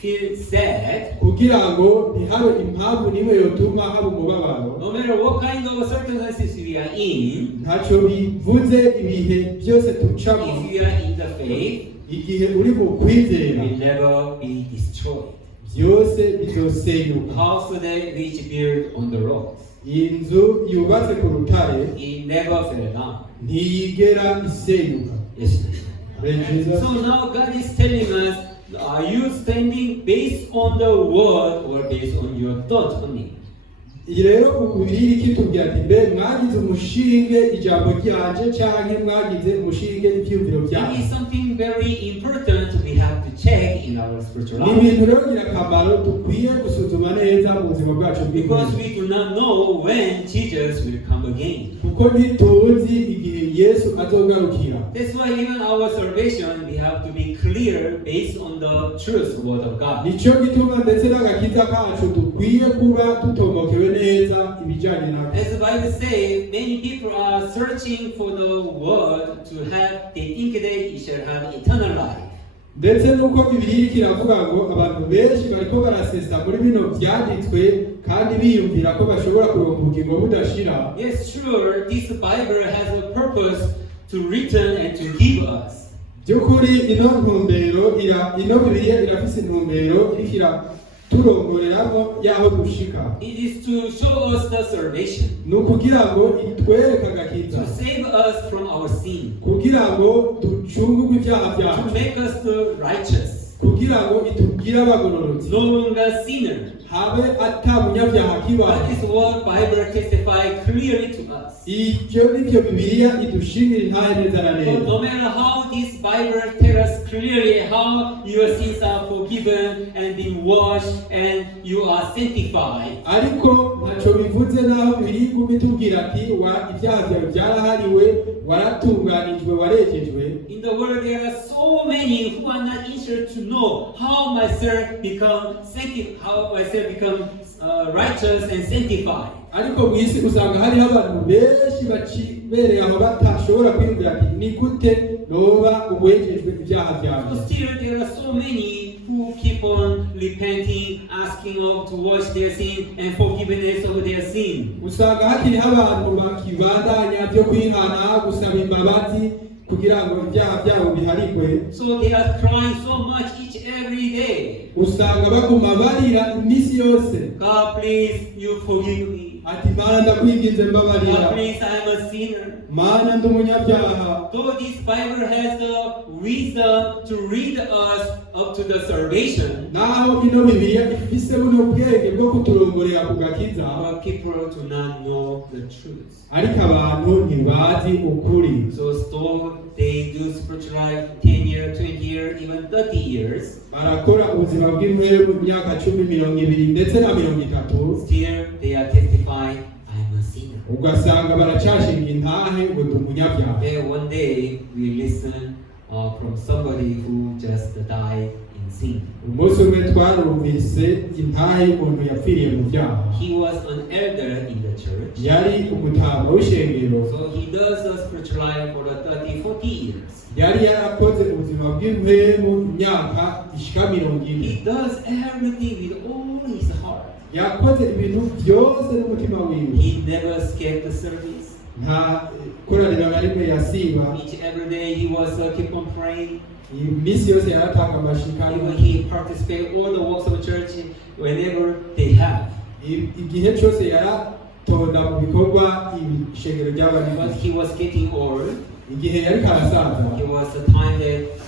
feel sad. kugira ngo ntihabe impamvu n'imwe yotuma haba umubabaro. No matter what kind of circumstances we are in, ntacyo bivuze ibihe byose tucamo, if we are in the faith, igihe uri mu kwizera will never be destroyed. byose bizosenyuka. House that which built on the rocks, inzu yubatse ku rutare it never fell down. ntiyigera isenyuka. Yes. Praise Jesus. So now God is telling us, are you standing based on the word or based on your thought only? iyi rero ukubiri kitubwira ati mbe mwagize umushinge ijambo ryanje canke mwagize umushinge ibyiyumviro It byanjye. is something very important we have to check in our spiritual ni life. ibintu rero ngirakamaro dukwiye gusuzuma neza mu buzima bwacu Because bw'ukuri, we do not know when Jesus will come again. kuko ntituzi igihe Yesu azogarukira. That's why even our salvation, we have to be clear based on the truth word of God. nicyo gituma ndetse n'agakiza kacu dukwiye kuba dutomokewe neza ibijyanye nako. As the Bible says, many people are searching for the word to have, they think they shall have eternal life. ndetse n'uko Bibiliya iriko iravuga ngo abantu benshi bariko barasesa muri bino byanditswe kandi biyumvira ko bashobora kuronka ubugingo budashira. Yes, sure, this Bible has a purpose to return and to give us. by'ukuri ino Bibiliya irafise intumbero iriko iraturongoreramo y'aho dushika. It is to show us the salvation, ni ukugira ngo itwereke agakiza, to save us from our sin, kugira ngo ducungurwe ibyaha to byacu, make us the righteous, kugira ngo itugire abagororotsi, no longer sinner. habe ata munyabyaha kibaho. That is what Bible testifies clearly to us. ibyo nibyo Bibiliya idushingira intahe neza na But neza. no matter how this Bible tells us clearly how your sins are forgiven and been washed and you are sanctified, ariko ntacyo bivuze naho Bibiliya iguma itubwira ati ibyaha byawe byarahariwe, waratunganijwe, warejejwe. in the world there are so many who are not interested to know how myself become righteous and sanctified. ariko mu isi usanga hariho abantu benshi bacibereye aho batashobora kwiyumvira ati ni gute noba uwejejwe ibyaha byawe. So still there are so many who who keep on repenting, asking God to wash their sin and forgiveness of their sin. usanga hakiriho abantu bakibandanya byo kwihana gusaba imbabazi kugira ngo ibyaha byabo biharigwe. So they are crying so much every day. Usanga baguma barira iminsi yose, God, please, you forgive me. ati Mana ndakwinginze mbabarira, God, please, I am a sinner. Mana ndi umunyabyaha. Though this Bible has the wisdom to lead us up to the salvation, naho ino Bibiliya ifise buno bwenge bwo kuturongorera ku gakiza, our people do not know the truth. ariko abantu ntibazi ukuri. So still they do spiritual life 10 years, 20 years, even 30 years. Barakora ubuzima bw'imwe mu myaka 10, 20 ndetse na 30. Still they are testifying, I am a sinner. Ugasanga baracashinga intahe ngo ndi umunyabyaha. Then one day we listen from somebody who just died in sin. Umunsi umwe twarumvise intahe y'umuntu yapfiriye mu byaha. He was an elder in the church. Yari umutama w'ishengero. So he does a spiritual life for 30, 40 years. Yari yarakoze ubuzima bw'imwe mu myaka ishika 40. He does everything with all his heart. Yakoze ibintu byose n'umutima wiwe. He never skipped the service. Nta koraniro na rimwe yasiba. Each every day he was keep on praying. Iminsi yose yaratanga amashikari. Even he participated all the works of the church whenever they have. Igihe cyose yaratonda mu bikorwa ishengero ry'abandi. But he was getting old. Igihe yari karasaza. It was the time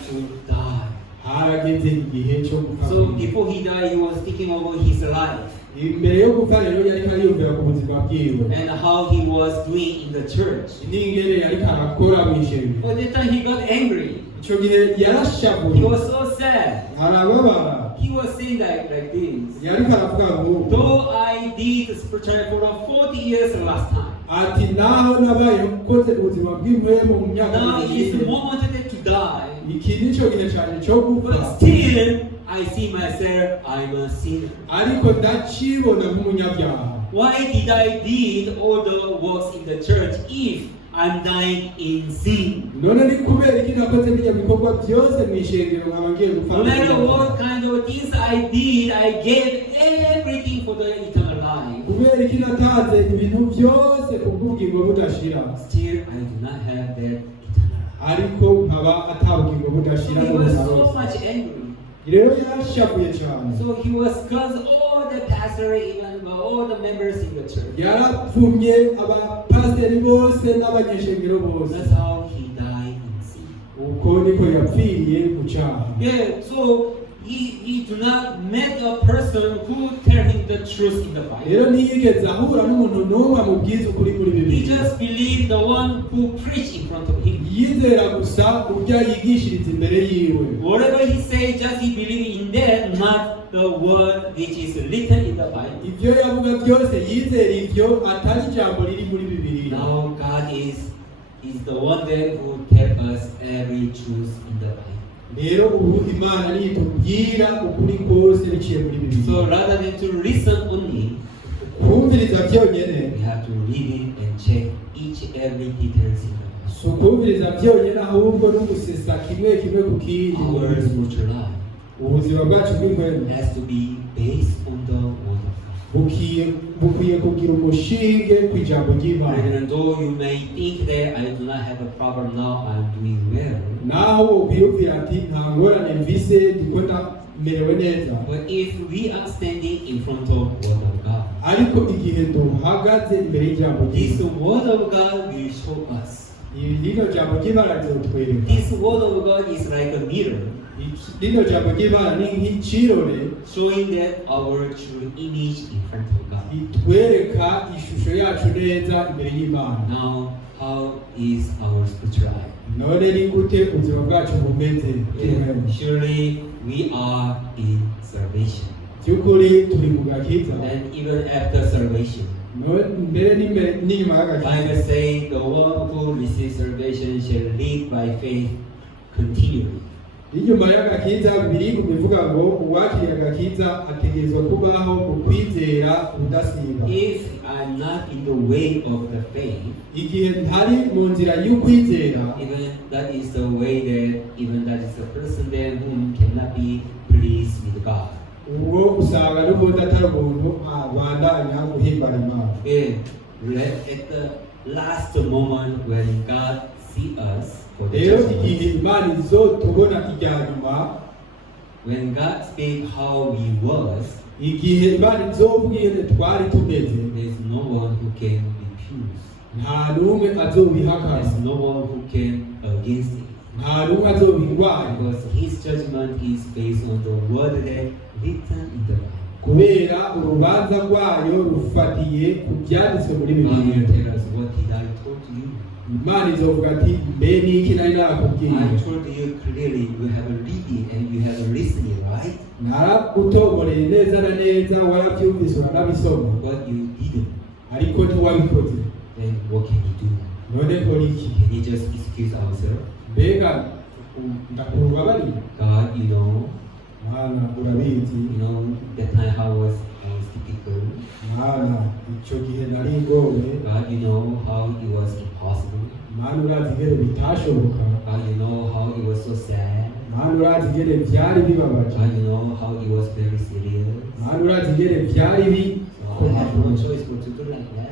to die. Harageze igihe cyo gupfa. So before he died, he was thinking over his life. Imbere yo gupfa rero yari kariyumvira ku buzima bwiwe. And how he was doing in the church. N'ingene yari karakora mu ishengero. But that time he got angry. Icyo gihe yarashavuye. He was so sad. Arababara. He was saying like this. Yari karavuga ngo, though I did spiritual for 40 years last time. ati naho nabaye koze ubuzima bw'imwe mu myaka. Now is the moment to die. Iki nicyo gihe cyane cyo gupfa. But still, I see myself, I'm a sinner. Ariko ndacibona nk'umunyabyaha. Why did I did all the works in the church if I'm dying in sin? None ni kubera iki nakoze bijya bikorwa byose mu ishengero nkaba ngiye gupfa. No matter what kind of things I did, I gave everything for the eternal life. Kubera iki natanze ibintu byose kubw'ubugingo budashira. Still, I do not have that eternal life. Ariko nkaba atabugingo budashira. He was so much angry. Rero yarashavuye cyane. So he was cursed all the pastors, even all the members in the church. Yarapfumye abapasiteri bose n'abanyeshengero bose. That's how he died in sin. Uko niko yapfiriye ku cyaha. Yeah, so he do not make a person who tell him the truth in the Bible. Rero ntiyigeze ahura n'umuntu n'umwe amubwiza ukuri kuri He Bibiliya. just believed the one who preached in front of him. Yizera gusa ubyo yigishiriza imbere yiwe. Whatever he said, just he believed in that, not the word which is written in the Bible. Ibyo yavuga byose yizera ibyo atari ijambo riri muri Bibiliya. Now God is the one that who tell us every truth in the Bible. Rero ubu Imana niyo itubwira ukuri kose biciye muri Bibiliya. So rather than to listen only, Kumviriza byonyine. we have to read it and check each every details in the Bible. Si ukumviriza byonyine ahubwo no gusesa kimwe kimwe ku kindi. Our spiritual life Ubuzima bwacu bw'inkweno has to be based on the word of God. bukwiye kugira umushinge ku ijambo ry'Imana. And though you may think that I do not have a problem now, I'm doing well. Naho ubiyumvira ati nta ngorane mvise ndiko ndamerewe neza. But if we are standing in front of word of God, Ariko igihe duhagaze imbere y'ijambo this ry'Imana, word of God will show us. rino jambo ry'Imana rizotwereka. This word of God is like a mirror, Rino jambo ry'Imana ni nk'ikirore showing that our true image in front of God. ritwereka ishusho yacu neza imbere y'Imana. Now, how is our spiritual life? None ni gute ubuzima bwacu bumeze? Surely we are in salvation. By'ukuri turi mu gakiza. And even after salvation, Mbere n'inyuma y'agakiza. Bible saying the one who receives salvation shall live by faith continually. inyuma y'agakiza bibiri kubivuga ngo uwakiriye agakiza ategerezwa kubaho mu kwizera ubudasiba. If I'm not in the way of the faith, igihe ntari mu nzira y'ukwizera, even that is the way that even that is the person then whom cannot be pleased with God. ubwo usanga n'ubundi atari umuntu abandanya guhimbara Imana. At the last moment when God see us for the rero judgment, igihe Imana izotubona ijya nyuma, when God speak how we was, igihe Imana izobwire twari tumeze, there is no one who can refuse. nta n'umwe azobihakana, There is no one who can against it. nta n'umwe azobirwanya, Because His judgment is based on the word that written in the Bible. kubera urubanza rwayo rufatiye ku byanditswe muri God will Bibiliya. tell us, what did I told you? Imana izovuga ati mbe niki nari narakubwiye. I told you clearly. You have a reading and you have a listening, right? naragutomboreye neza na neza, warabyumvise uranabisoma, But you didn't. ariko ntiwabikoze. Then what can you do? none kora iki? Can you just excuse ourselves? mbega ndakubabarira? God, you know Mana urabizi, that time how I was difficult. Mana icyo gihe nari ngowe, God, you know how it was impossible. Mana urazi ingene bitashoboka, God, you know how it was so sad. Mana urazi ingene byari bibabaje, God, you know how it was very serious. Mana urazi ingene byari So I have no choice but to do like that.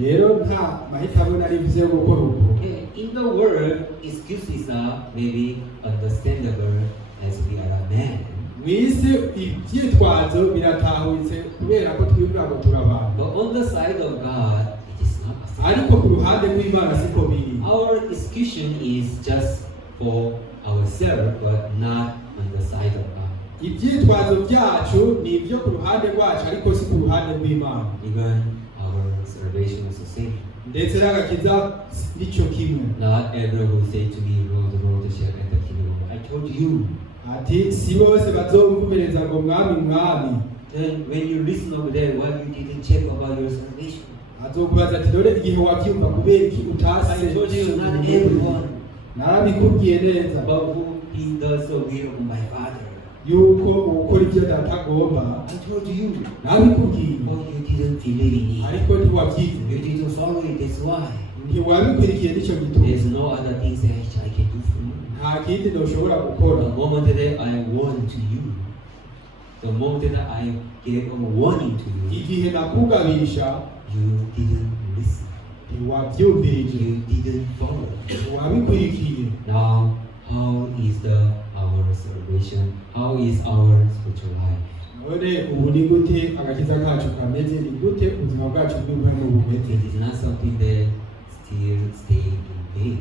rero nta mahitamo nari mvuze yo gukora uko. In the world, excuses are maybe understandable as we are a man. mu isi ibyitwazo biratahuritse kubera ko twibwira ngo turi abantu, But on the side of God, it is not a ariko ku ruhande rw'Imana siko biri. Our excuse is just for ourselves, but not on the side of God. ibyitwazo byacu ni ibyo ku ruhande rwacu, ariko si ku ruhande rw'Imana. Even our salvation is the same. ndetse n'agakiza nicyo kimwe. Not everyone who say to me, Lord, Lord, shall enter the kingdom. I told you. ati si bose bazomvumereza ngo mwami mwami. Then when you listen over there, why you didn't check about your salvation? azokubaza ati none igihe wabyumva kubera iki I utase? told you, not everyone, narabikubwiye neza but who he does the will of my Father. yuko ukora ibyo data agomba. I told you, narabikubwiye, but you didn't believe in it. ariko ntiwabyize, You didn't follow it. That's why. ntiwabikurikiye nicyo gituma. There's no other things that I can do for you. nta kindi ntushobora gukora. The moment that I warn to you, the moment that I gave a warning to you, igihe nakugabisha you didn't listen. ntiwabyumvirije, You didn't follow. ntiwabikurikiye. Now, how is our salvation? How is our spiritual life? none ubu ni gute agakiza kacu kameze? ni gute ubuzima bwacu bw'ubuhemu bumeze? It is not something that still stay in vain.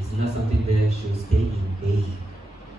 It's not something that should stay in vain.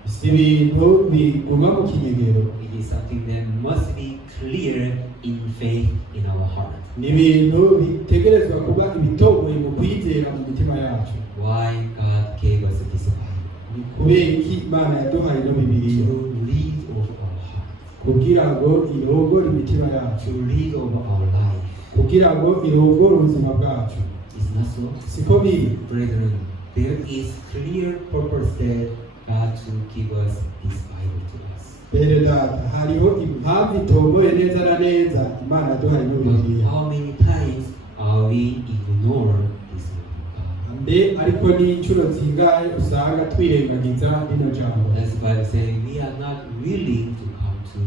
si ibintu biguma mu kinyegero, It is something that must be clear in faith in our heart. ni ibintu bitegerezwa kuba ibitoboye mu kwizera mu mitima yacu. Why God gave us this Bible? ni kubera iki Imana yaduhaye no Bibiliya? To lead over our heart, kugira ngo irongore imitima yacu, to lead over our life. kugira ngo irongore ubuzima bwacu. Is not so? siko biri. Brethren, there is clear purpose that God to give us this Bible to us. bene data, hariho impamvu itomboye neza na neza Imana yaduhaye no But Bibiliya. how many times are we ignore this word of God? mbe ariko ni inshuro zingahe usanga twirengagiza rino jambo? That's why I say we are not willing to come to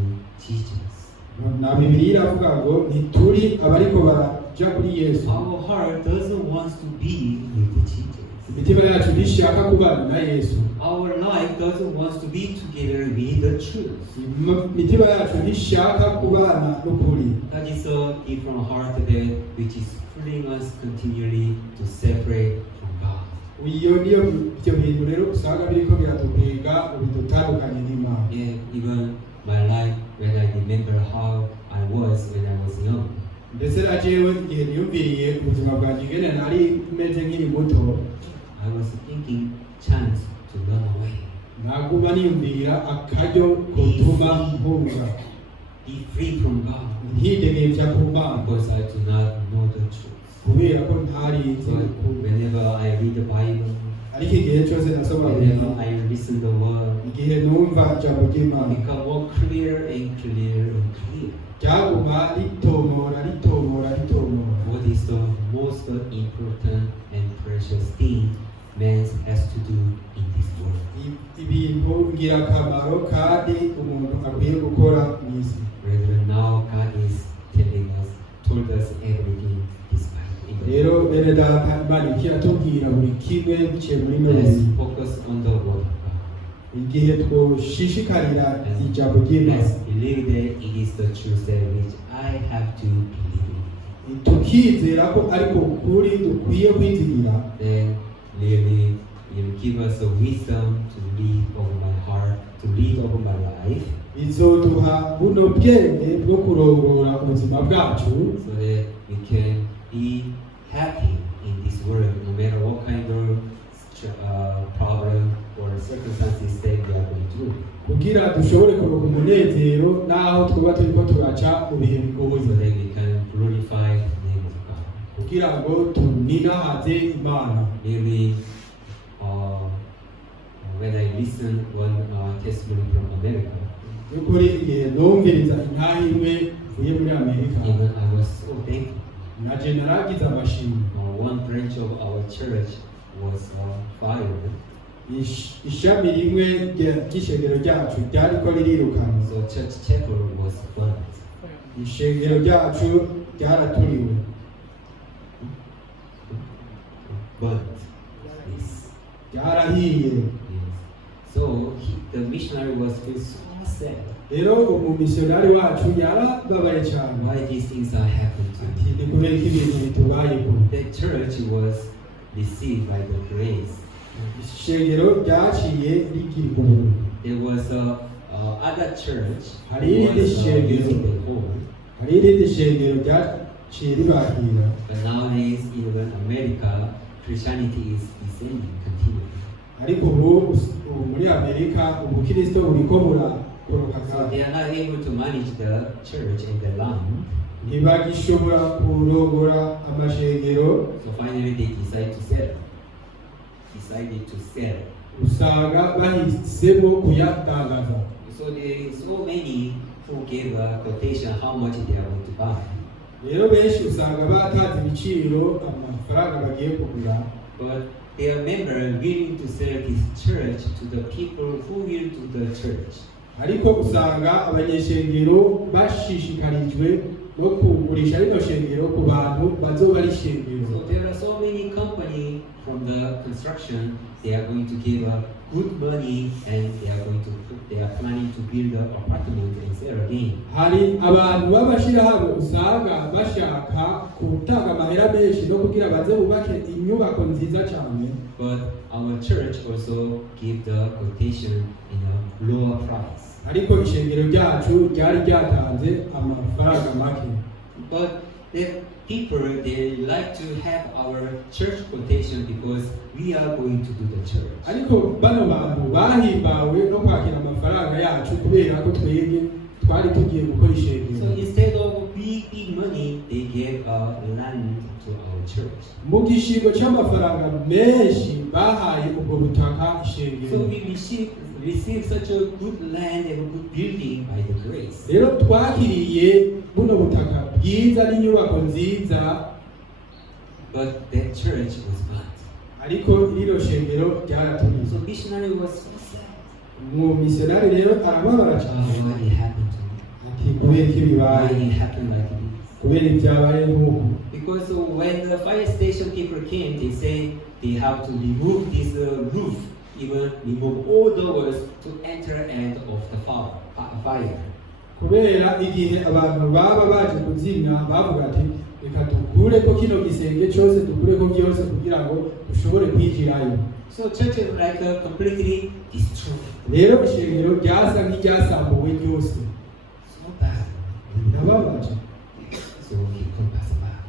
Jesus. na Bibiliya iravuga ngo ntituri abariko baraja kuri Yesu. Our heart doesn't want to be with the Jesus. imitima yacu ntishaka kubana na Yesu. Our life doesn't want to be together with the truth. imitima yacu ntishaka kubana n'ukuri. That is a different heart that which is pulling us continually to separate from God. iyo niyo ibyo bintu rero usanga biriko biratubwega ubidutandukanye n'Imana. Yeah, even my life when I remember how I was when I was young. ndetse na jewe igihe niyumviriye ubuzima bwanjye ingene nari meze nkiri muto, I was thinking chance to run away. naguma niyumvira akaryo kotuma mpunga, Be free from God. nkidegemvya ku Mana, Because I do not know the truth. kubera ko ntarize. So whenever I read the Bible, ariko igihe cyose nasoma whenever I listen the word, igihe numva ijambo it ry'Imana become more clear and clear and clear. ryaguma ritomora What is the most important and precious thing man has to do in this world? ibintu ngirakamaro kandi umuntu akwiye gukora mu isi. Brethren, now God is told us everything despite it. Rero bene data Imana ikiratubwira buri kimwe biciye muri Let's none focus on the word of God. igihe twoshishikarira ijambo Let's ry'Imana believe that it is the truth that which I have to believe in. tukizera ko ariko kuri dukwiye kwizigira, Then really He will give us the wisdom to lead over my heart, to lead over my life, bizoduha buno bwenge bwo kurongora ubuzima bwacu so that we can be happy in this world, no matter what kind of problem or circumstances that we are going through. kugira dushobore kuronka umunezero naho twaba turiko turaca mu bihe So bigoye, that we can glorify the name of God. kugira ngo tuninahaze Imana. Maybe when I listen one testimony from America, By'ukuri igihe numviriza intahe imwe mvuye muri Amerika even I was so thankful. naje naragize amashimwe. One branch of our church was fired, Ishami rimwe ry'ishengero ryacu ryariko ririrukanwa, so church chapel was burnt. ishengero ryacu ryaraturiwe. Burnt. Yes. Ryarahiye. Yes. So the missionary was feeling so sad. Rero umumisiyonari wacu yarababaye cyane. Why these things are happening to Ati me? ni kubera ko ibintu bitubayeho. The church was deceived by the grace. Ishengero ryaciye rigira ubuntu. There was a other church who Hari irindi was shengero. using the home, Hari irindi shengero ryaciye ribahira. but nowadays in America, Christianity is descending continually. Ariko ubu muri Amerika ubukristo buriko burakoroka So cyane. they are not able to manage the church and the land. Ntibagishobora kurongora amashengero, So finally they decided to sell. usanga bahisemo kuyatangaza. So there is so many who gave a quotation how much they are going to buy. Rero benshi usanga batanze ibiciro amafaranga bagiye kugura, But their member willing to sell this church to the people who will do the church. ariko usanga abanyeshengero bashishikarijwe no kugurisha rino shengero ku bantu bazoba ari shengero. So there are so many companies from the construction, they are going to give good money and they are planning to build an apartment and sell again. Hari abantu b'abashirahamwe usanga bashaka gutanga amahera menshi no kugira baze bubake inyubako nziza cyane, But our church also give the quotation in a lower price. ariko ishengero ryacu ryari ryatanze amafaranga make. But the people, they like to have our church quotation because we are going to do the church. Ariko bano bantu bahimbawe no kwakira amafaranga yacu kubera ko twebwe twari tugiye gukora So ishengero. instead of big money, they gave land to our church. Mu gishingo cy'amafaranga menshi bahaye ubwo butaka So ishengero. we receive such a good land and a good building by the grace. Rero twakiriye buno butaka bwiza n'inyubako nziza, But that church was burnt. ariko rino shengero ryaratumize. So missionary was so sad. Mu misionari rero arababara cyane, Why it happened to me? ati kubera ko Why bibaye, it happened like this? kubera ibyabaye nk'uko. Because when the fire station people came, they say they have to remove this roof, even remove all doors to enter and of the fire. Kubera igihe abantu baba baje kuzimya bavuga ati reka dukure ko kino gisenge cyose dukure ko byose kugira ngo dushobore kwinjirayo. So church is like completely destroyed. Rero ishengero ryasa nk'iryasambuwe ryose. So bad. Birababaje. So he called Pastor back.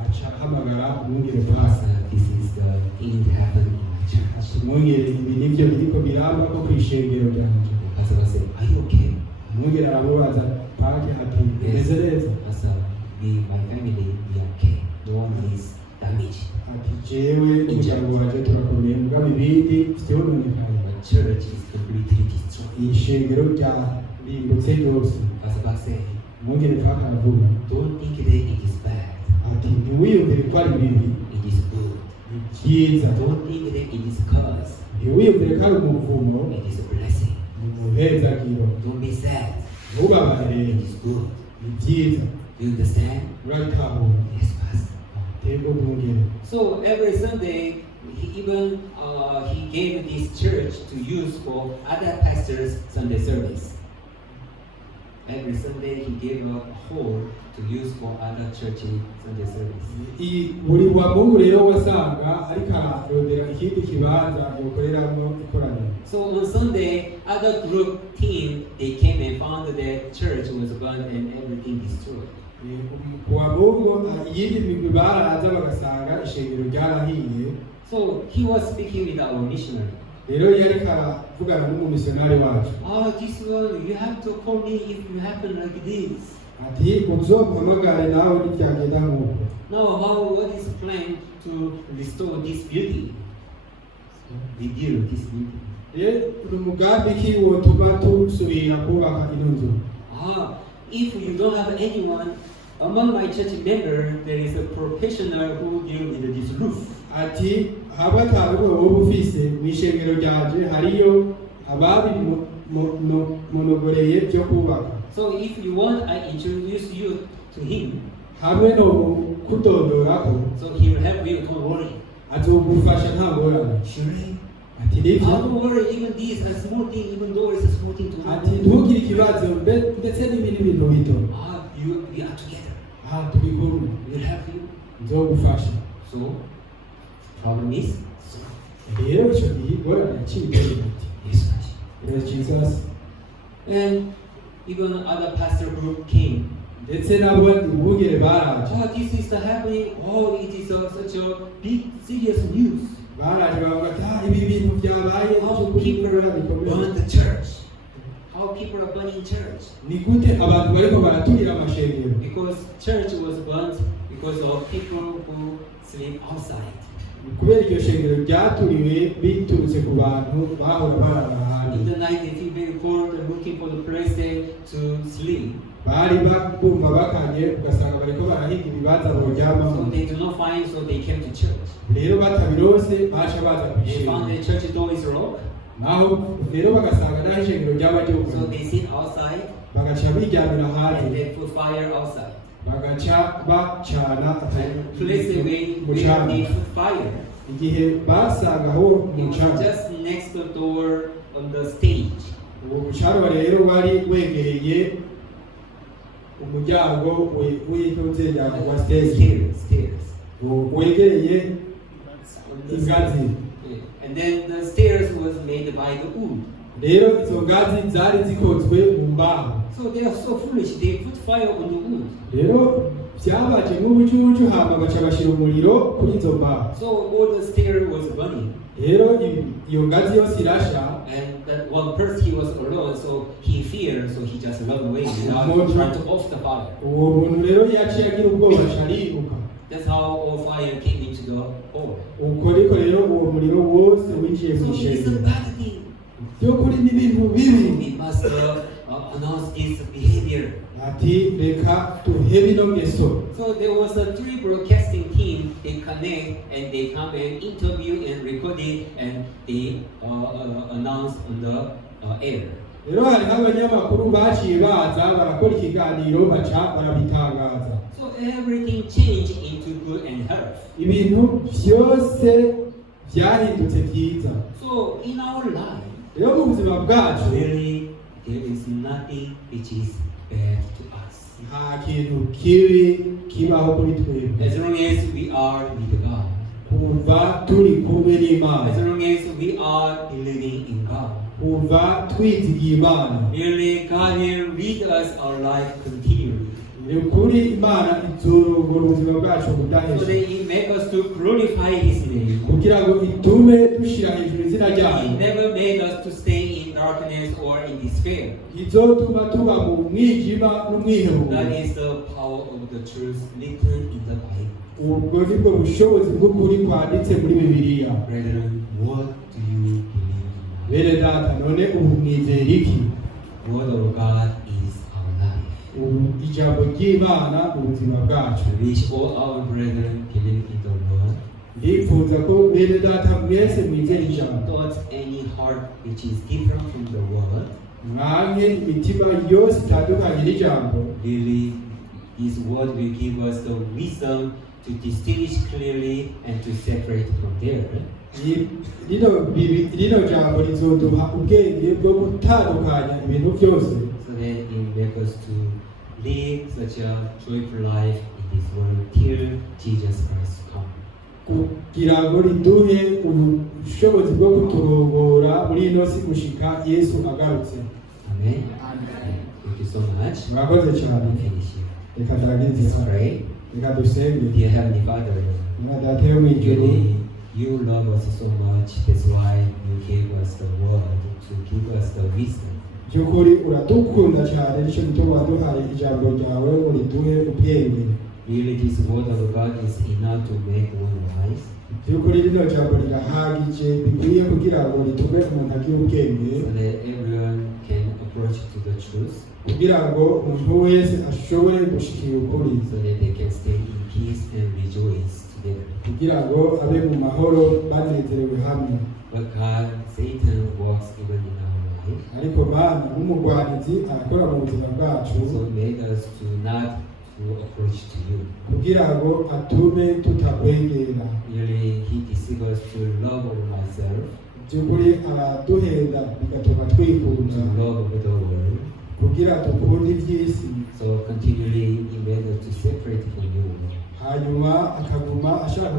Aca ahamagara umwungere pasi. Pastor, this is the thing that happened in my church. Ati umwungere ibi nibyo biriko biramba ko kw'ishengero ryanje. Pastor was saying, are you okay? Umwungere aramubaza pake ati umeze neza? Pastor, my family, we are okay. No one is damaged. Ati jewe n'umuryango wanje turakomeye mugabo ibindi ibindi vyononekaye. The church is completely destroyed. Ishengero ryarimbutse ryose. Pastor Bach said, Mwongere paka aravuga don't think that it is bad. ati ntiwiyumvire ko ari bibi, It is good. ni byiza. Don't think that it is curse. Ntiwiyumvire ko ari umuvumo, It is a blessing. ni umuhezagiro. Don't be sad. Ntubabare, It is good. ni byiza. Do you understand? Urabitahura. Yes, Pastor. Tego mwongere. So every Sunday, he gave this church to use for other pastors' Sunday service. Every Sunday, he gave a hall to use for other churches' Sunday service. Buri wa Mungu rero wasanga ariko ararondera ikindi kibanza yokoreramo ikoraniro. So on Sunday, other group team, they came and found that the church was burned and everything destroyed. Ku wa Mungu iyindi migwi baraza bagasanga ishengero ryarahiye. So he was speaking with our missionary. Rero yariko aravugana n'umumisionari wacu. This one, you have to call me if you happen like this. Ati uzompamagare nawe nibyagenda nk'uko. Now, what is planned to restore this building? Rebuild this building. Umugambi ki wotuma tusubira kubaka ino nzu. If you don't have anyone among my church members, there is a professional who deal with this roof. Ati haba ataruwe wowe ufise mw'ishengero ryanje hariyo ababiri monogoreye byo kubaka. So if you want, I introduce you to him. Hamwe no kudodorako. So he will help you, don't worry. Azogufasha nta ngorane. Surely. Ati nivyo. Don't worry, even this a small thing, even though it's a small thing to Ati ntugire ikibazo ndetse n'ibindi bintu bito. We are together. Turi kumwe. We will help you. Nzogufasha. So, problem is, rero icyo gihe ngorane yaciye ati yes, Praise Jesus. and even other pastor group came. Ndetse n'abandi bungere baraje. This is happening. It is such a big, serious news. Baraje bavuga ati ibi bintu byabaye How people burn the church. How people are burning church. Ni gute abantu bariko baraturira amashengero? Because church was burnt because of people who sleep outside. Kubera iryo shengero ryaturiwe biturutse ku bantu bahora barara hanze. In the night they feel very cold and looking for the place to sleep. Bari bumva bakanye ugasanga bariko barahiga ibibanza boryamamo. So they do not find, so they came to church. Rero batabirose baca baza They found the church door is locked. naho rero bagasanga naho ishengero ryaba ryugaye. So they sit outside bagaca biryamira hanze. and they put fire outside. Bagaca bacana And place away where mucana. they put fire. Igihe basangaho It was umucanga. just next to the door on the stage. Uwo mucanga rero wari wegereye umuryango w'intuze wa stage. Stairs. Wegereye ingazi. And then the stairs was made by the wood. Rero izo ngazi zari zikozwe mu mbaho. So they are so foolish. They put fire on the wood. Rero byabaje nk'ubucucu hama baca bashira umuriro kuri izo mbaho. So all the stair was burning. Rero iyo ngazi yose irasha. And that one person, he was alone, so he feared, so he just ran away without trying to off the fire. Uwo muntu rero yaciye agira ubwoba ariruka. That's how all fire came into the hall. Uko niko rero uwo muriro wose winjiye So mu it is a ishengero. bad thing. By'ukuri ni ibintu bibi. We must announce this behavior. Ati reka tuhebe ino ngeso. So there was a 3 broadcasting team. They connect and they come and interview and record it and they announce on the air. Rero hari abanyamakuru baciye baza barakora ikiganiro baca barabitangaza. So everything changed into good and health. Ibintu byose byahindutse byiza. So in our life, Rero mu buzima bwacu really there is nothing which is bad to us. nta kintu kibi kibaho kuri twebwe. As long as we are with God. Kuva turi kumwe As n'Imana. long as we are believing in God. Kuva twizigiye Imana. Really, God will lead us our life continually. Ni ukuri Imana izorongora ubuzima bwacu So budahesha. that He make us to glorify His name. Kugira ngo itume dushira hejuru izina He ryayo. never made us to stay in darkness or in despair. Izotuma tuba mu mwijima n'umwiheburo. That is the power of the truth written in the Bible. ubwo nibwo bushobozi bw'ukuri kwanditse muri bibiliya. Brethren, what do you believe? Bene data, none ubu mwizera iki? Word of God is our life. Ijambo ry'Imana mu buzima bwacu. I wish all our brethren believe in the Lord. Ndifuza ko bene data mwese mwizera ijambo. Not any heart which is different from the word. Mwange imitima yose itandukanye n'ijambo. Really, His word will give us the wisdom to distinguish clearly and to separate from there. Rino jambo rizoduha ubwenge bwo gutandukanya ibintu byose. So that it makes us to live such a joyful life in this world till Jesus Christ comes. Kugira ngo riduhe ubushobozi bwo kuturongora muri ino si gushika Yesu agarutse. Amen. Thank you so much. Murakoze cyane. Finish here. Reka turagize. Let's pray. Reka dusenge. Dear Heavenly Father, Data yo mu ijuru, really, you love us so much. That's why you gave us the word to give us the wisdom. by'ukuri uradukunda cyane nicyo gituma waduhaye ijambo ryawe ngo riduhe ubwenge. Really, this word of God is enough to make one wise. by'ukuri rino jambo rirahagije bikwiye kugira ngo ritume umuntu agira ubwenge, So that everyone can approach to the truth. kugira ngo umuntu wese ashobore gushikira ukuri, So that they can stay in peace and rejoice together. kugira ngo abe mu mahoro banezerewe hamwe. But God, Satan works even in our life. Ariko Mana n'umugwanizi arakora mu buzima bwacu So make us to not to approach to you. kugira ngo atume tutakwegera. Really, He deceives us to love of myself, by'ukuri araduhenda bigatuma twikunda, to love of the world. kugira dukunde iby'isi, So continually He made us to separate from you. hanyuma akaguma ashaka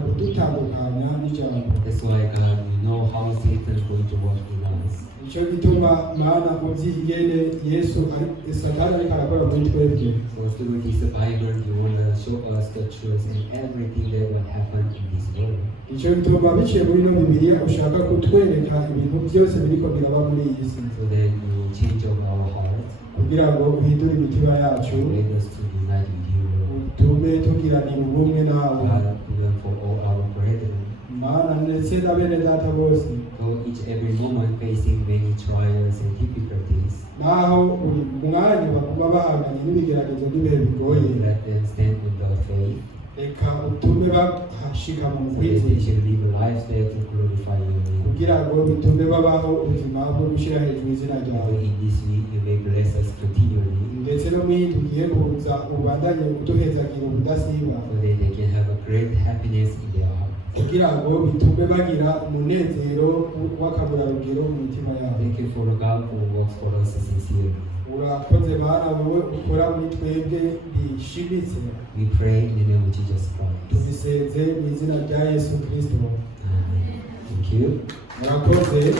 kudutandukanya n'ijambo. That's why God, we know how Satan is going to work in us. nicyo gituma Mana uzi ingene Yesu Satani ariko arakora muri twebwe. So through this Bible, you want to show us the truth and everything that will happen in this world. nicyo gituma biciye muri ino Bibiliya ushaka kutwereka ibintu byose biriko biraba muri iyi si, So that you change of our heart, kugira ngo uhindure imitima yacu, make us to unite with you, utume tugiranira ubumwe nawe God, even for all our brethren. Mana, ndetse na bene data bose, Though each every moment facing many trials and difficulties, naho buri mwanya baguma bahanganye n'ibigeragezo n'ibihe bigoye, let them stand in the faith, reka utume bahashika mu so that they kwizera, should live a life that to glorify your name. kugira ngo bitume babaho ubuzima bwo gushyira hejuru izina So ryawe. in this week, you may bless us continually, ndetse no muri iyi tugiye kuza ubandanye uduhezagira ubudasiba, so that they can have a great happiness in their heart. kugira ngo bitume bagira umunezero w'akaburarugero mu mitima yabo. Thank you for God who works for us sincerely. urakoze Mana, wowe ukora muri twebwe bishimitse. We pray in the name of Jesus Christ. tubisenze mu izina rya Yesu Kristo. Amen. Thank you. murakoze.